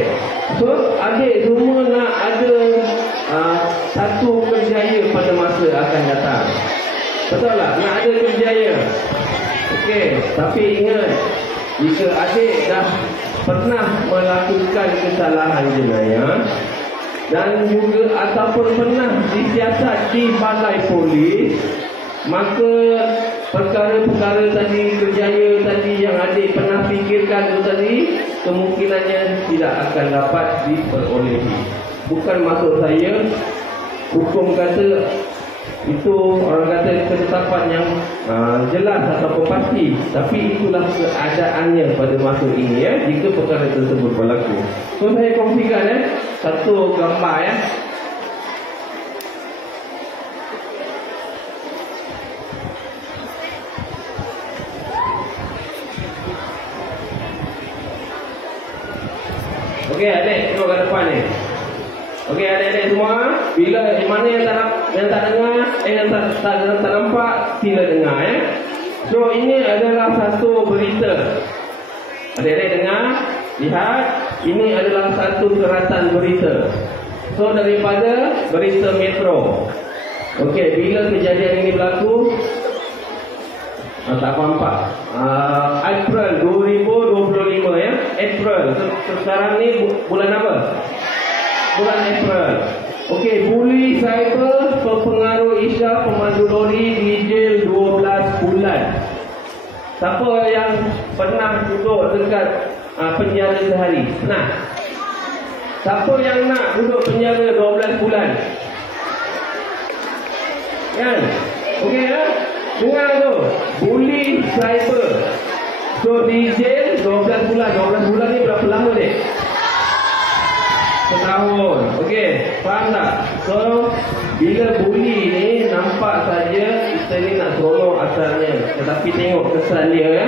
So adik semua nak ada satu kerjaya pada masa akan datang. Betul tak? Nak ada kerjaya. Okey, tapi ingat, jika adik dah pernah melakukan kesalahan jenayah dan juga ataupun pernah disiasat di balai polis, maka perkara-perkara tadi, kerjaya tadi yang adik pernah fikirkan tu tadi, kemungkinannya tidak akan dapat diperolehi. Bukan maksud saya hukum kata itu orang kata ketetapan yang jelas ataupun pasti, tapi itulah keadaannya pada masa ini ya, jika perkara tersebut berlaku. So saya kongsikan satu gambar ya. Okey adik, tengok ke depan ni. Okey adik-adik semua, bila mana yang tak dengar, yang tak nampak, sila dengar ya. So ini adalah satu berita. Adik-adik dengar, lihat, ini adalah satu seratan berita. So daripada berita Metro. Okey, bila kejadian ini berlaku? Tak nampak. April 2025 ya. April. Sekarang ni bulan apa? Bulan April. Okey, buli cyber pengaruh Isya pemandu lori dijil 12 bulan. Siapa yang pernah duduk dekat penjara sehari? Pernah? Siapa yang nak duduk penjara 12 bulan? Kan? Okey ya? Dengar tu, buli cyber. So dijil 12 bulan. 12 bulan ni berapa lama dek? Setahun. Okey, faham tak? So bila buli ni nampak saja kita ni nak seronok asalnya, tetapi tengok kesan dia ya.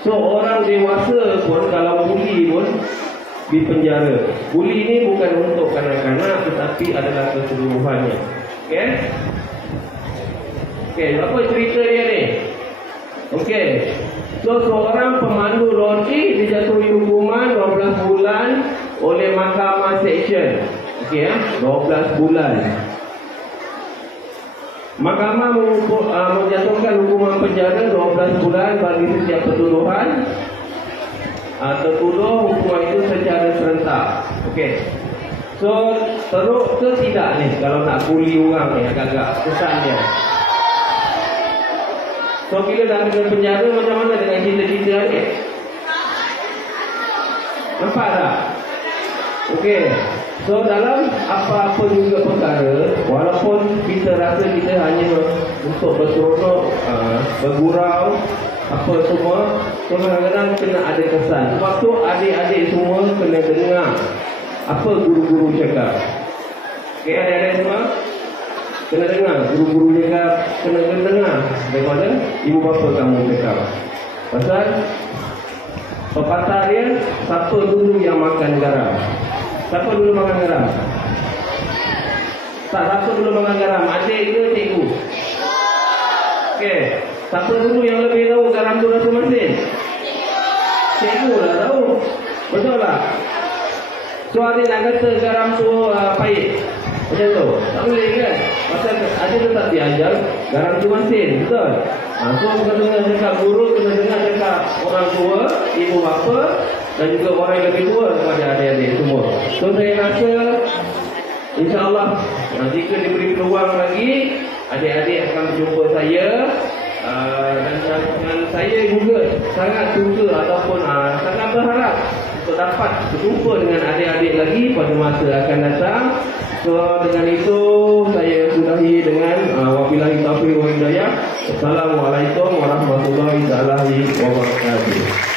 So orang dewasa pun kalau buli pun di penjara. Buli ni bukan untuk kanak-kanak, tetapi adalah keseluruhannya. Okey? Okey, apa cerita dia ni? Okey. So seorang pemandu lori dijatuhi hukuman 12 bulan oleh Mahkamah Seksyen. Okey ya, 12 bulan. Mahkamah menjatuhkan hukuman penjara 12 bulan bagi setiap pertuduhan. Tertuduh hukuman itu secara serentak. Okey. So teruk ke tidak ni kalau nak buli orang ni agak-agak kesan dia. So bila dah kena penjara, macam mana dengan kita-kita ni? Nampak tak? Okey. So dalam apa-apa juga perkara, walaupun kita rasa kita hanya untuk berseronok, bergurau, apa semua, so kadang-kadang kena ada kesan. Sebab tu adik-adik semua kena dengar apa guru-guru cakap. Okey adik-adik semua? Kena dengar, guru-guru cakap, kena dengar daripada ibu bapa kamu cakap. Pasal pepatah dia, siapa dulu yang makan garam? Siapa dulu makan garam? Tak, siapa dulu makan garam? Adik ke cikgu? Okey. Siapa dulu yang lebih tahu garam tu rasa masin? Cikgu lah tahu. Betul tak? So adik nak kata garam tu pahit. Macam tu. Tak boleh kan? Pasal adik tetap diajar garam tu masin. Betul? So kena dengar cakap guru, kena dengar cakap orang tua, ibu bapa dan juga orang yang lebih tua kepada adik-adik semua. So saya rasa InsyaAllah jika diberi peluang lagi, adik-adik akan berjumpa saya. Dan saya juga sangat suka ataupun sangat berharap untuk dapat berjumpa dengan adik-adik lagi pada masa akan datang. So dengan itu saya sudahi dengan wabillahi taufiq wal hidayah. Assalamualaikum warahmatullahi wabarakatuh.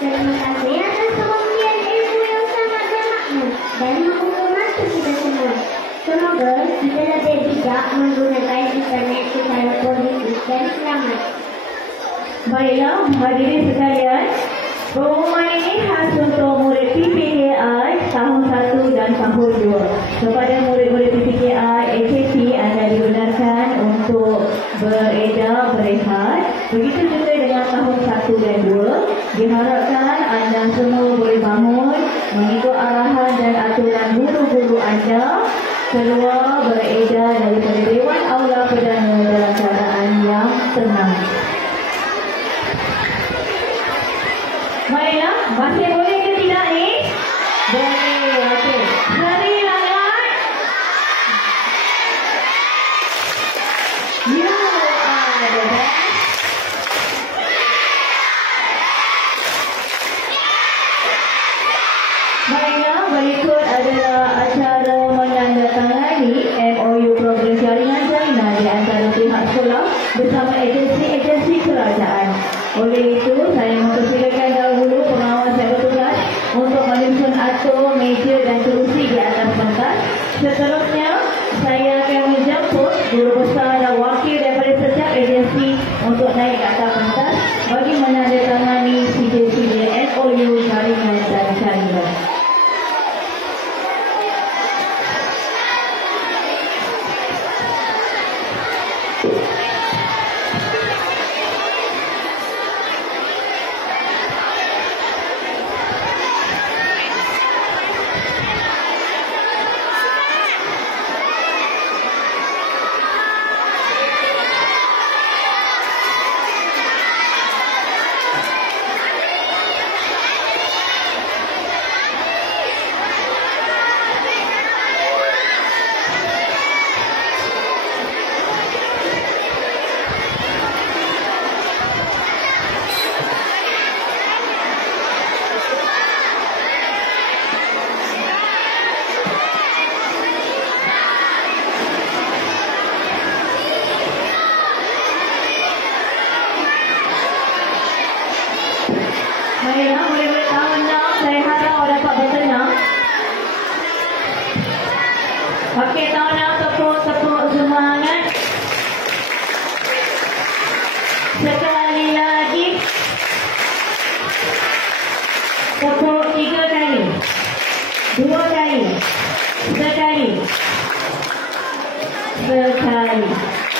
Terima kasih atas pemberian ilmu yang sangat bermakna dan membantu kita semua. Semoga kita lebih bijak menggunakan internet secara positif dan selamat. Baiklah, hadirin sekalian, pengumuman ini khas untuk murid PPKI tahun 1 dan tahun 2. Kepada murid-murid PPKI AKP, anda dibenarkan untuk beredar berehat. Begitu juga dengan tahun 1 dan 2. Diharapkan anda semua boleh bangun, mengikut arahan dan aturan guru-guru anda, keluar beredar daripada Dewan Aula Perdana dalam keadaan yang tenang. Baiklah, masih boleh ke tidak ni? Boleh, okey. Hari langit. You are the best. Baiklah, berikut adalah acara menandatangani MOU program jaringan jalinan di antara pihak sekolah bersama agensi-agensi kerajaan. Oleh itu, saya mempersilakan dahulu pengawas yang bertugas untuk menyusun atur, meja dan kerusi di atas pentas. Seterusnya, saya akan menjemput guru besar dan wakil daripada setiap agensi untuk naik ke atas pentas bagi menandatangani CJ MOU jaringan dan jalinan. Baiklah, murid-murid tahun 6, saya harap awak dapat bertenang. Okey, tahun 6, tepuk semangat. Sekali lagi. Tepuk 3 kali. 2 kali. Sekali.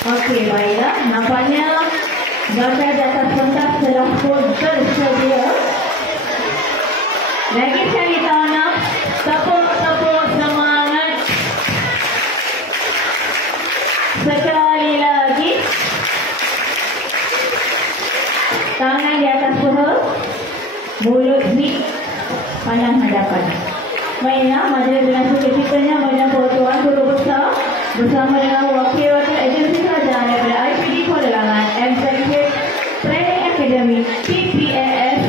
Okey, baiklah. Nampaknya bakal di atas pentas telah pun tersedia. Lagi sekali tahun 6, tepuk semangat. Sekali lagi. Tangan di atas paha, mulut zip, pandang hadapan. Baiklah, majlis dengan sukacitanya menjemput Tuan Guru Besar bersama dengan wakil-wakil agensi kerajaan daripada IPD Kuala Langat, Executive Training Academy, PPAS,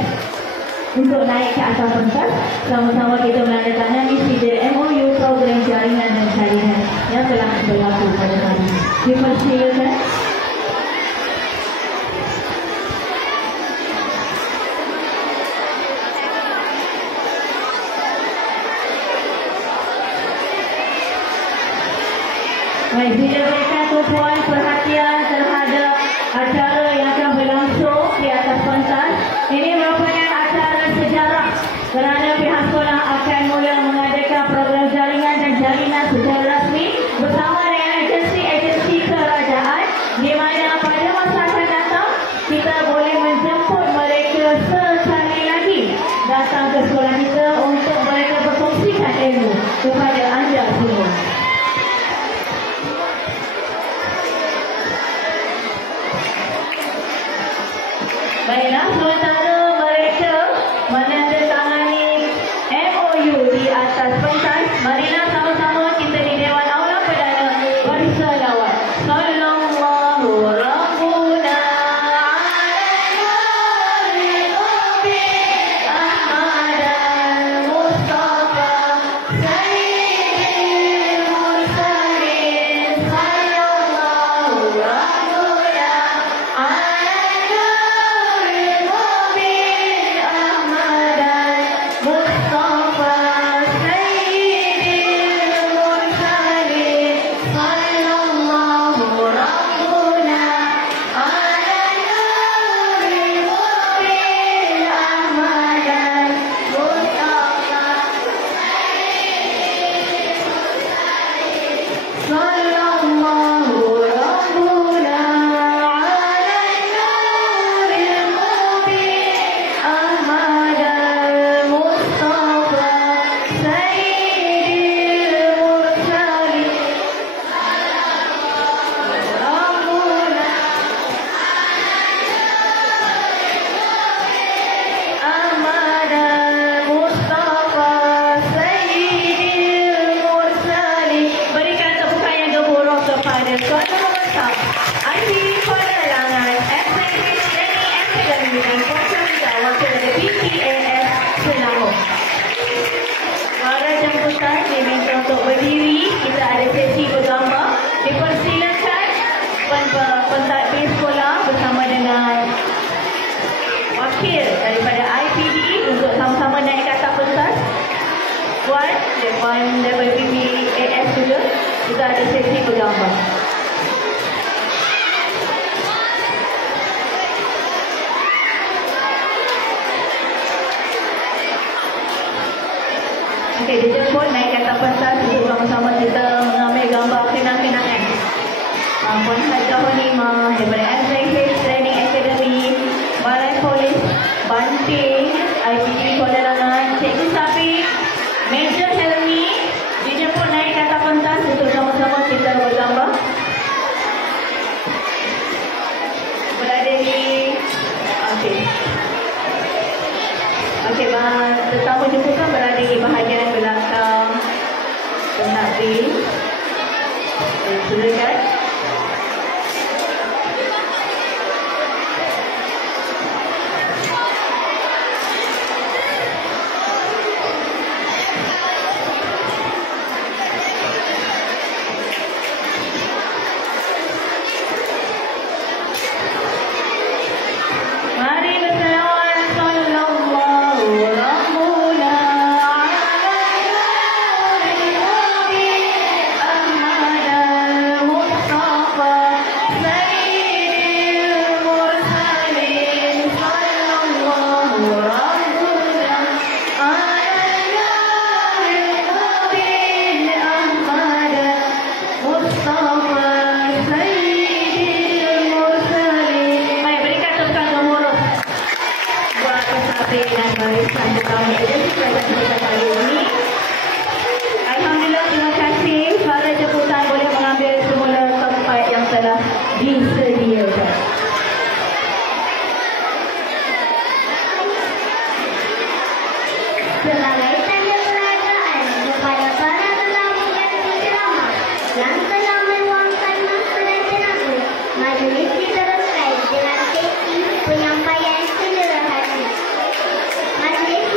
untuk naik ke atas pentas. Sama-sama kita menandatangani CJ MOU program jaringan dan jalinan yang telah berlaku pada hari ini. Dipersilakan. Baik, bila berikan tumpuan perhatian terhadap acara yang akan berlangsung di atas pentas. Ini merupakan acara sejarah kerana Baiklah, sementara mereka menandatangani MOU di atas pentas, marilah sama-sama kita di Dewan Aula Perdana berselawat. Sallallahu Rabbuna berdiri, kita ada sesi bergambar. Dipersilakan pentadbir sekolah bersama dengan wakil daripada IPD untuk sama-sama naik ke atas pentas. Puan daripada PPAS juga, kita ada sesi bergambar. Okey, dijemput naik ke atas pentas untuk sama-sama kita mengambil gambar kenang-kenangan. Puan Hajah Honimah daripada MZH Training Academy, Balai Polis Banting, IPD Kuala Langat, Cikgu Sabi, Major Helmi dijemput naik ke atas pentas untuk sama-sama kita bergambar. Berada di Okey, tetamu jemputan berada di bahagian belakang pentadbir. Silakan. Mari berselawat sallallahu rabbuna Ahmad al-Mustafa Sayyidil Mursalin sallallahu rabbuna Ahmad al-Mustafa Sayyidil Mursalin. Baik, berikan tepukan gemuruh buat pesakit dan barisan kami agensi kerajaan kita kali ini. Alhamdulillah, terima kasih. Para jemputan boleh mengambil semula tempat yang telah disediakan. Sebagai tanda penghargaan kepada para tetamu dan penceramah yang telah meluangkan masa dan tenaga, majlis diteruskan dengan sesi penyampaian sederhana. Majlis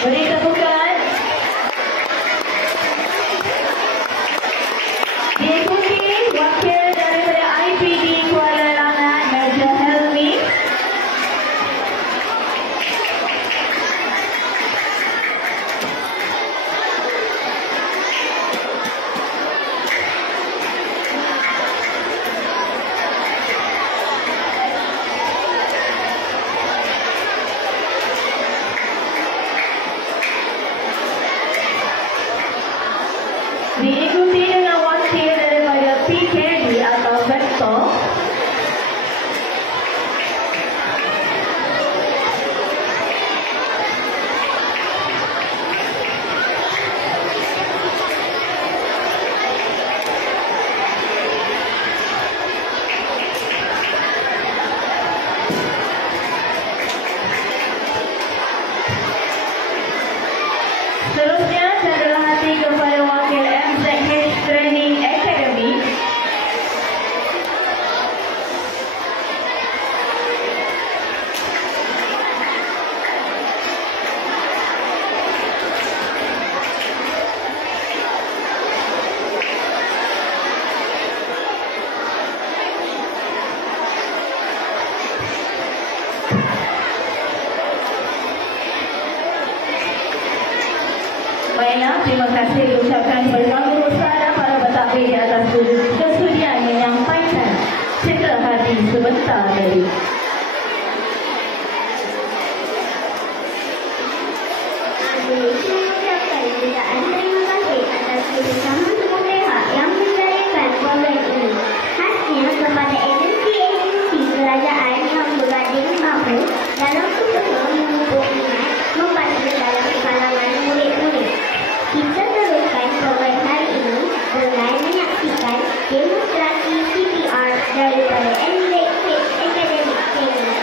Beri tepukan. Diikuti wakil daripada IPD Kuala Langat, Major Helmi. Diikuti dengan wakil daripada PKD atau Vector. Seterusnya, cenderung hati kepada wakil MZH Training Academy. Baiklah, terima kasih diucapkan kepada guru besar dan para pentadbir di atas kesudian menyampaikan cerita hati sebentar tadi. Mengucapkan jutaan terima kasih atas kerjasama semua pihak yang menjayakan program ini. Khasnya kepada agensi-agensi kerajaan yang berganding bahu dalam usaha memupuk minat membantu dalam kalangan murid-murid. Kita teruskan program hari ini dengan menyaksikan demonstrasi CPR daripada MZH Academic Training.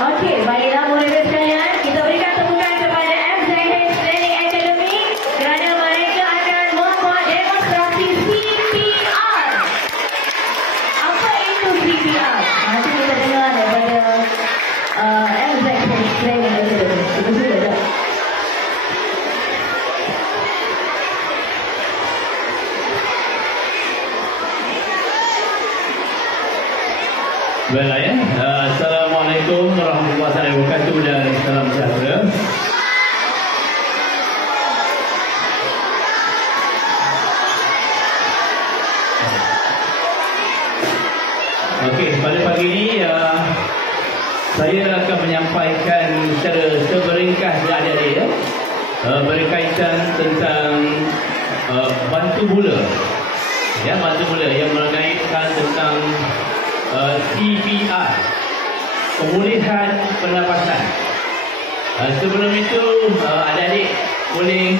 Okey, baiklah murid-murid sekalian, kita berikan tepukan kepada MZH Training Academy kerana mereka akan membuat demonstrasi CPR. Apa itu CPR? Nanti kita dengar daripada MZH Training Academy. Kita sudah dah. Baiklah ya. Assalamualaikum warahmatullahi wabarakatuh dan salam sejahtera. Okey, pada pagi ini saya akan menyampaikan secara seberingkas adik-adik ya, berkaitan tentang bantu mula. Ya, bantu mula yang berkaitan tentang CPR, pemulihan pernafasan. Sebelum itu adik-adik boleh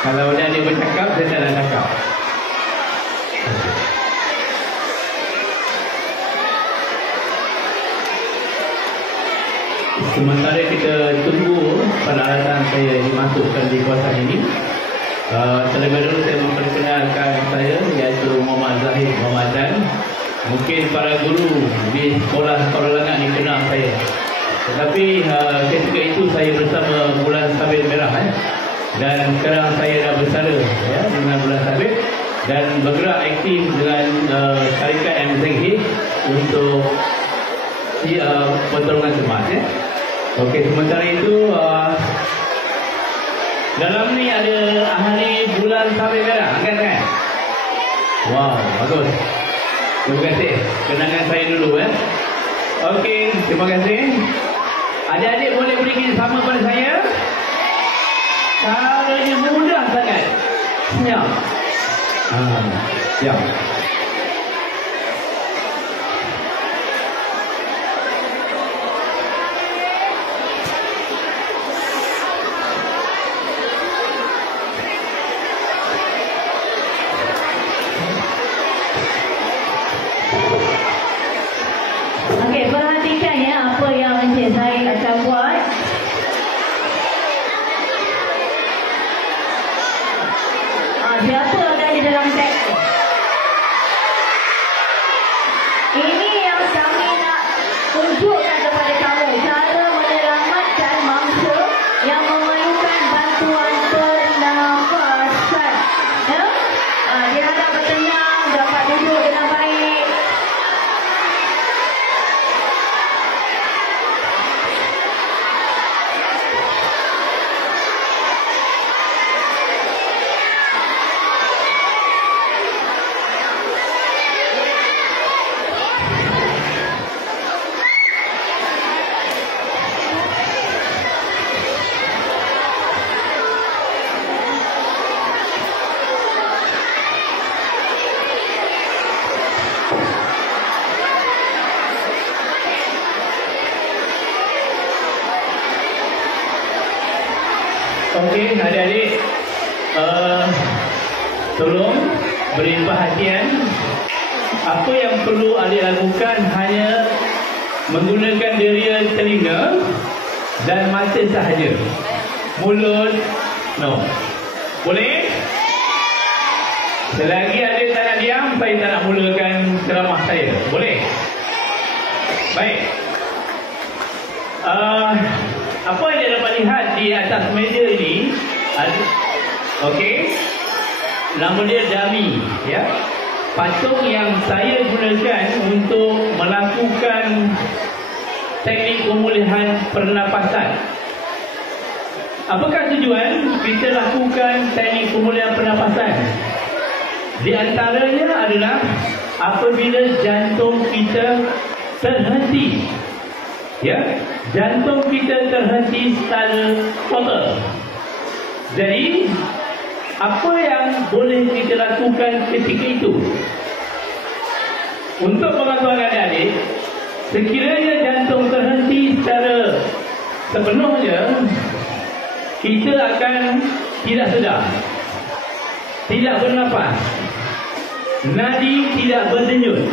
kalau adik-adik bercakap, saya tak nak cakap. Sementara kita tunggu peralatan saya dimasukkan di kawasan ini, terlebih dahulu saya memperkenalkan saya, iaitu Muhammad Zahid Muhammadan. Mungkin para guru di sekolah-sekolah Langat ni kenal saya. Tetapi ketika itu saya bersama Bulan Sabit Merah dan sekarang saya dah bersara ya, dengan Bulan Sabit dan bergerak aktif dengan syarikat MZH untuk pertolongan cemas ya. Okey, sementara itu dalam ni ada ahli Bulan Sabit Merah, angkat tangan. Wow, bagus. Terima kasih. Kenangan saya dulu ya. Okey, terima kasih. Adik-adik boleh beri sama pada saya. Caranya mudah sangat. Senyap. Siap. Okey, perhatikan ya apa yang Encik Zaid akan buat. Siapa ada di dalam teks? Okey, adik-adik, tolong beri perhatian. Apa yang perlu adik lakukan hanya menggunakan deria telinga dan mata sahaja. Mulut, no. Boleh? Selagi adik tak nak diam, saya tak nak mulakan ceramah saya. Boleh? Baik. Apa yang anda dapat lihat di atas meja ini, okey, nama dia dummy, ya. Patung yang saya gunakan untuk melakukan teknik pemulihan pernafasan. Apakah tujuan kita lakukan teknik pemulihan pernafasan? Di antaranya adalah apabila jantung kita terhenti, ya, jantung kita terhenti secara total. Jadi apa yang boleh kita lakukan ketika itu? Untuk pengetahuan adik-adik, sekiranya jantung terhenti secara sepenuhnya, kita akan tidak sedar, tidak bernafas, nadi tidak berdenyut.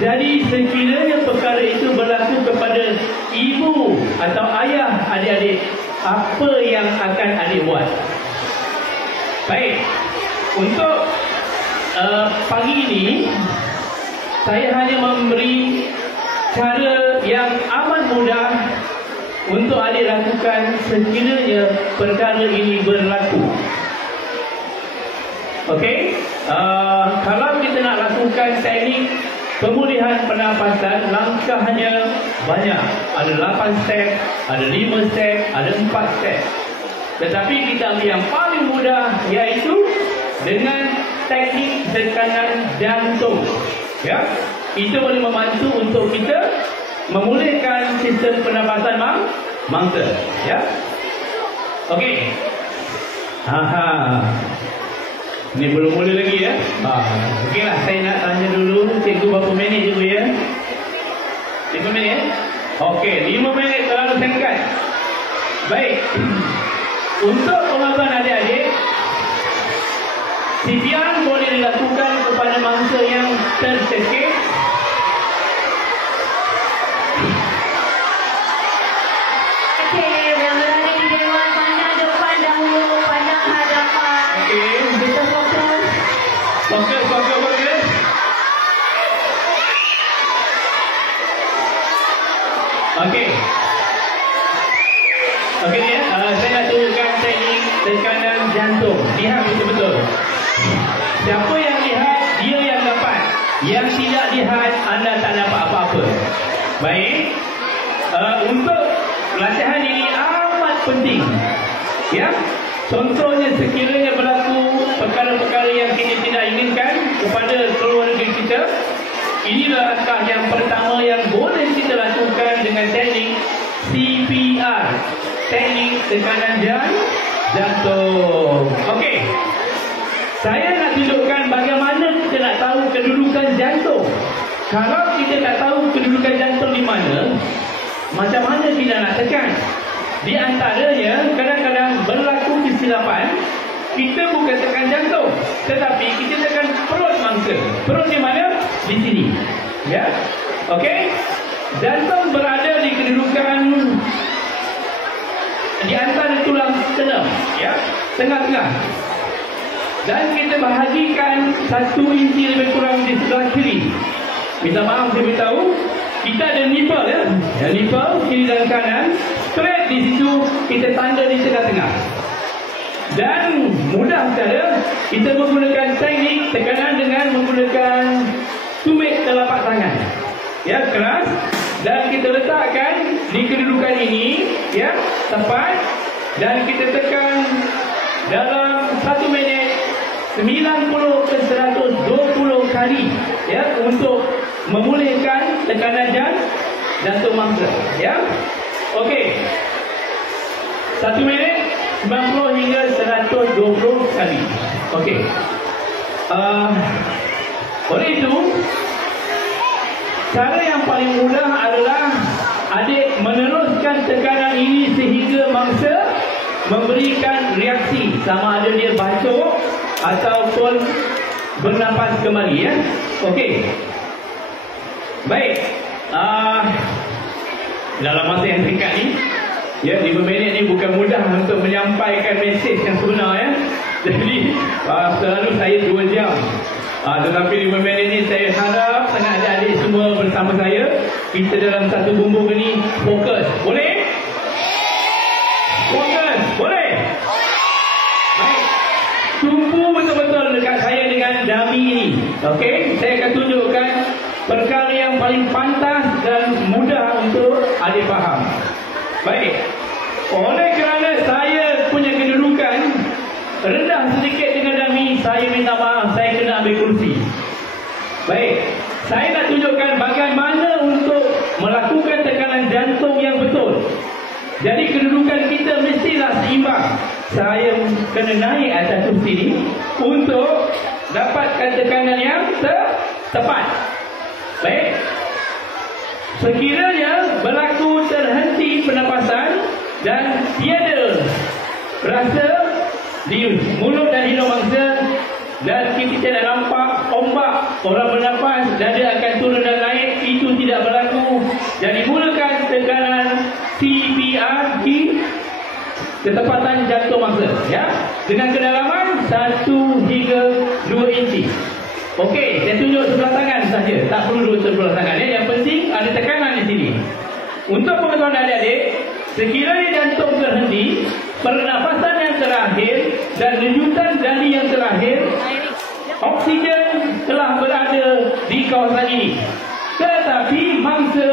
Jadi sekiranya perkara itu berlaku kepada ibu atau ayah adik-adik, apa yang akan adik buat? Baik, untuk pagi ini saya hanya memberi cara yang amat mudah untuk adik lakukan sekiranya perkara ini berlaku. Okey, kalau kita nak lakukan teknik pemulihan pernafasan, langkahnya banyak. Ada 8 step, ada 5 step, ada 4 step. Tetapi kita ambil yang paling mudah, iaitu dengan teknik tekanan jantung. Ya, itu boleh membantu untuk kita memulihkan sistem pernafasan mangsa. Ya, okey. Ini belum mula lagi ya. Okeylah, saya nak tanya dulu cikgu berapa minit cikgu ya? 5 minit? Okey, 5 minit terlalu singkat. Baik. Untuk pengetahuan adik-adik, CPR boleh dilakukan kepada mangsa yang tercekik. Okey, yang berada di dewan, pandang depan dahulu, pandang hadapan. Okey. Kita fokus. Fokus. Okey. Okey ya, saya nak tunjukkan teknik tekanan jantung. Lihat betul-betul. Siapa yang lihat, dia yang dapat. Yang tidak lihat, anda tak dapat apa-apa. Baik. Untuk latihan ini amat penting. Ya. Contohnya sekiranya berlaku perkara-perkara yang kita tidak inginkan kepada keluarga kita, inilah langkah yang pertama yang boleh kita lakukan dengan teknik CPR, teknik tekanan jantung. Okey, saya nak tunjukkan bagaimana kita nak tahu kedudukan jantung. Kalau kita tak tahu kedudukan jantung di mana, macam mana kita nak tekan? Di antaranya, kadang-kadang berlaku kesilapan. Kita bukan tekan jantung, tetapi kita tekan perut mangsa. Perut di mana? Di sini. Ya, okey. Jantung berada di kedudukan di antara tulang sternum, ya, tengah-tengah. Dan kita bahagikan 1 inci lebih kurang di sebelah kiri. Minta maaf saya beritahu, kita ada nipple ya. Yang nipple kiri dan kanan, straight di situ kita tanda di tengah-tengah. Dan mudah saja kita menggunakan teknik tekanan dengan menggunakan tumit telapak tangan. Ya, keras, dan kita letakkan di kedudukan ini, ya, tepat, dan kita tekan dalam 1 minit 90 ke 120 kali, ya, untuk memulihkan tekanan jantung mangsa. Ya, okey. 1 minit 90 hingga 120 kali. Okey. Oleh itu, cara yang paling mudah adalah adik meneruskan tekanan ini sehingga mangsa memberikan reaksi sama ada dia bacok ataupun bernafas kembali, ya. Okey. Baik. Dalam masa yang singkat ni, ya, 5 minit ni bukan mudah untuk menyampaikan mesej yang sebenar, ya. Jadi selalu saya 2 jam. Tetapi 5 minit ni saya harap sangat adik-adik semua bersama saya, kita dalam satu bumbung ni fokus. Boleh? Fokus. Boleh? Baik. Tumpu betul-betul dekat saya dengan dummy ini. Okey, saya akan tunjukkan perkara yang paling pantas dan mudah untuk adik faham. Baik. Oleh kerana saya punya kedudukan rendah sedikit dengan dummy, saya minta maaf, saya kena ambil kursi. Baik. Saya nak tunjukkan bagaimana untuk melakukan tekanan jantung yang betul. Jadi kedudukan kita mestilah seimbang. Saya kena naik atas kursi ini untuk dapatkan tekanan yang tepat. Baik. Sekiranya berlaku terhenti pernafasan dan tiada rasa di mulut dan hidung mangsa, dan kita tidak nampak ombak orang bernafas, dada akan turun dan naik, itu tidak berlaku. Jadi mulakan tekanan CPR di ketepatan jantung mangsa, ya, dengan kedalaman 1 hingga 2 inci. Okey, saya tunjuk sebelah tangan saja, tak perlu sebelah tangan, ya. Yang penting ada tekanan di sini. Untuk pengetahuan adik-adik, sekiranya jantung terhenti, pernafasan yang terakhir dan denyutan dani yang terakhir, oksigen telah berada di kawasan ini. Tetapi mangsa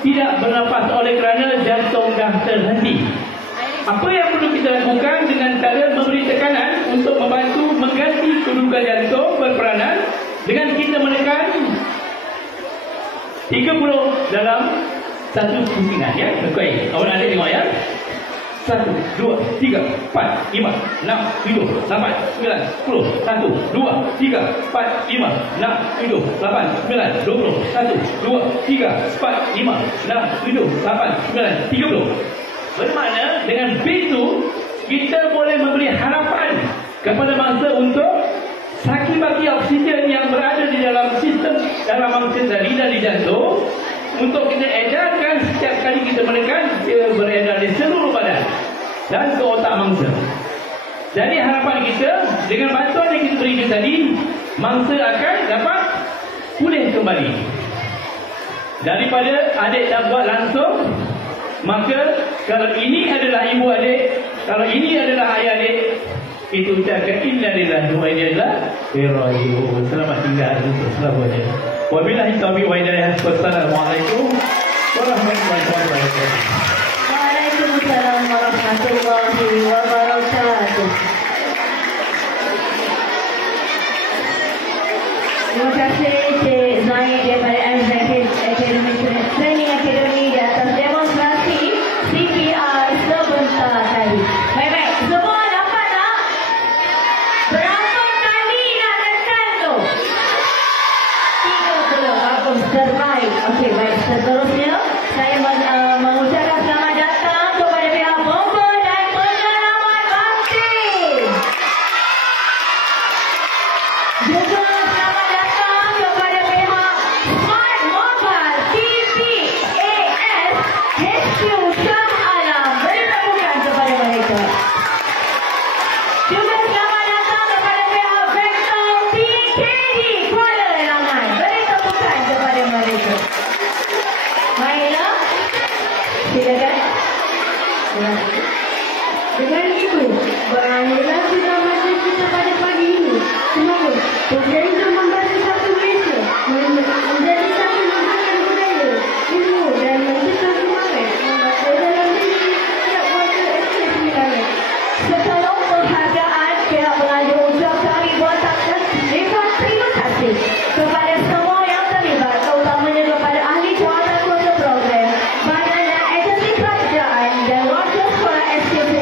tidak bernafas oleh kerana jantung dah terhenti. Apa yang perlu kita lakukan dengan cara memberi tekanan untuk membantu mengganti kedudukan jantung berperanan dengan kita menekan 30 dalam satu pusingan, ya. Baik, awak ada tengok, ya. 1, 2, 3, 4, 5, 6, 7, 8, 9, 10, 1, 2, 3, 4, 5, 6, 7, 8, 9, 20, 1, 2, 3, 4, 5, 6, 7, 8, 9, 30. Bermakna dengan begitu kita boleh memberi harapan kepada mangsa untuk saki-baki oksigen yang berada di dalam sistem dalam mangsa tadi dan di jantung untuk kita edarkan setiap kali kita menekan, dia beredar di seluruh badan dan ke otak mangsa. Jadi harapan kita dengan bantuan yang kita berikan tadi, mangsa akan dapat pulih kembali. Daripada adik dah buat langsung, maka kalau ini adalah ibu adik, kalau ini adalah ayah adik, itu ucapkan innalillahi wa inna ilaihi raji'un. Selamat tinggal untuk selamanya. Wabillahi taufiq wa hidayah. Wassalamualaikum warahmatullahi wabarakatuh. Waalaikumsalam warahmatullahi wabarakatuh. Terima kasih Cik Zaid daripada Executive Academy Training Academy di atas demonstrasi CPR sebentar tadi. Baik-baik, semua dapat tak? Berapa kali nak tekan tu? 30. Bagus, terbaik. Okey, baik. Seterusnya, saya mengucapkan selamat datang kepada pihak bomba dan penyelamat vaksin. Juga selamat datang kepada pihak Smart Mobile TPAS HQ Shah Alam. Beri tepukan kepada mereka. Juga selamat datang kepada pihak Vector PKD Kuala Langan. Beri tepukan kepada mereka. Baiklah, silakan. Dengan itu, berakhirlah sidang majlis kita pada pagi ini. Semoga program itu membantu satu Malaysia menjadi satu negara yang budaya, ilmu dan mencipta semangat membaca dalam diri setiap warga SK9. Sebelum penghargaan, pihak pengajar ucapkan ribuan terima kasih kepada semua yang terlibat, terutamanya kepada ahli kuasa program, badan dan agensi kerajaan dan warga sekolah SK9,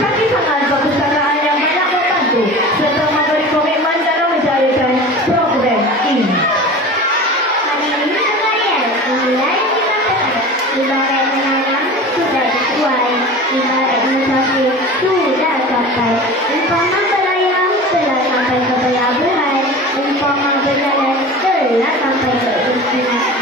kaki tangan perpustakaan yang banyak membantu serta memberi komitmen dalam menjayakan program ini. Hari ini sekalian, inilah yang kita tekan. Ibarat menanam sudah dituai, ibarat menusaki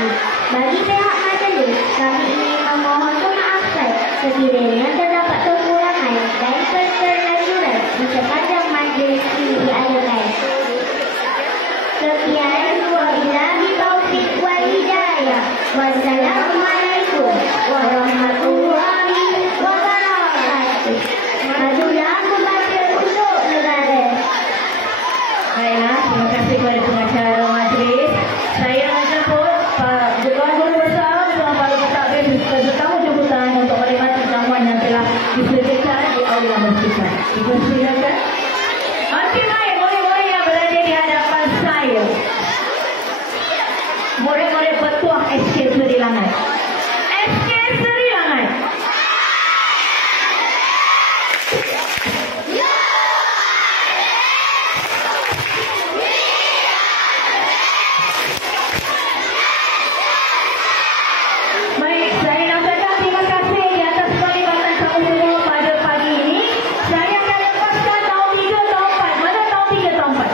lagi. Bagi pihak majlis, kami ingin memohon pemaafan sekiranya terdapat kekurangan dan keterlanjuran di sepanjang majlis ini diadakan. Sekian, wabillahi taufiq wal hidayah. Wassalamualaikum warahmatullahi wabarakatuh. Majulah membaca untuk negara. Baiklah, terima kasih kepada pengacara majlis. Saya menjemput Tuan Guru Besar Tuan Para Pentadbir tetamu jemputan untuk menikmati jamuan yang telah disediakan di aula masjid. Dipersilakan. Masih baik murid-murid yang berada di hadapan saya. Murid-murid petuah SK Seri Langat. SK Seri Langat. Baik, saya nak ucapkan terima kasih di atas pelibatan kamu semua pada pagi ini. Saya akan lepaskan tahun 3, tahun 4. Mana tahun 3, tahun 4?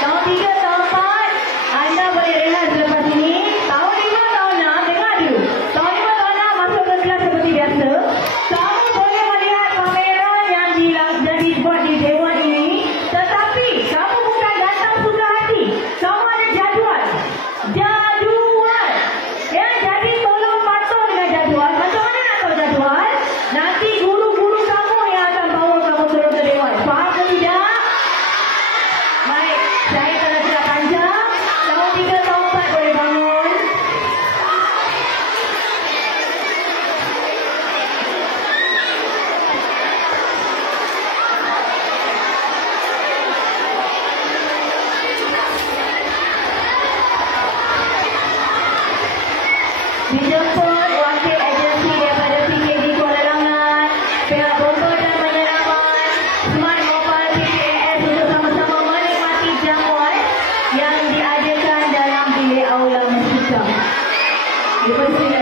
Tahun 3, tahun 4, anda boleh rehat selepas ini. Tahun 5, tahun 6, dengar dulu. Tahun 5, tahun 6 masuk ke kelas seperti biasa. Kamu boleh melihat kamera yang dibuat di dewan ini. Tetapi, kamu bukan datang suka hati. Kamu ada jadual. Jadual. Ya, jadi tolong patuh dengan jadual. Macam mana nak tahu jadual? Nanti guru-guru kamu yang akan bawa kamu turun ke dewan. Faham ke tidak? Baik, saya kalau tidak panjang, tahun 3, tahun 4 boleh bangun. Dijemput wakil agensi daripada PKD Kuala Langat, pihak bomba dan penyelamat, Smart Mobile PKS untuk sama-sama menikmati jamuan yang diadakan dalam bilik aula masjid. Dipersilakan.